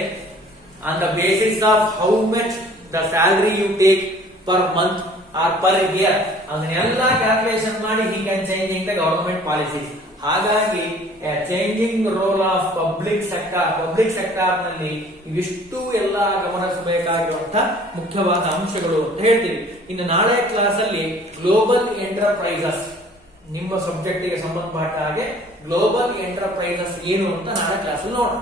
on the basis of how much the salary you take per month or per year, ಅದನ್ನೆಲ್ಲ ಕ್ಯಾಲ್ಕುಲೇಷನ್ ಮಾಡಿ he can changing the government policies. ಹಾಗಾಗಿ changing role of public sector ನಲ್ಲಿ ಇವಿಷ್ಟು ಎಲ್ಲ ಗಮನಿಸಬೇಕಾಗಿರುವಂತಹ ಮುಖ್ಯವಾದ ಅಂಶಗಳು ಅಂತ ಹೇಳ್ತೀವಿ. ಇನ್ನು ನಾಳೆ ಕ್ಲಾಸ್ ಅಲ್ಲಿ ಗ್ಲೋಬಲ್ ಎಂಟರ್ಪ್ರೈಸಸ್ ನಿಮ್ಮ ಸಬ್ಜೆಕ್ಟ್ ಗೆ ಸಂಬಂಧಪಟ್ಟ ಹಾಗೆ ಗ್ಲೋಬಲ್ ಎಂಟರ್ಪ್ರೈಸಸ್ ಏನು ಅಂತ ನಾಳೆ ಕ್ಲಾಸ್ ನೋಡೋಣ.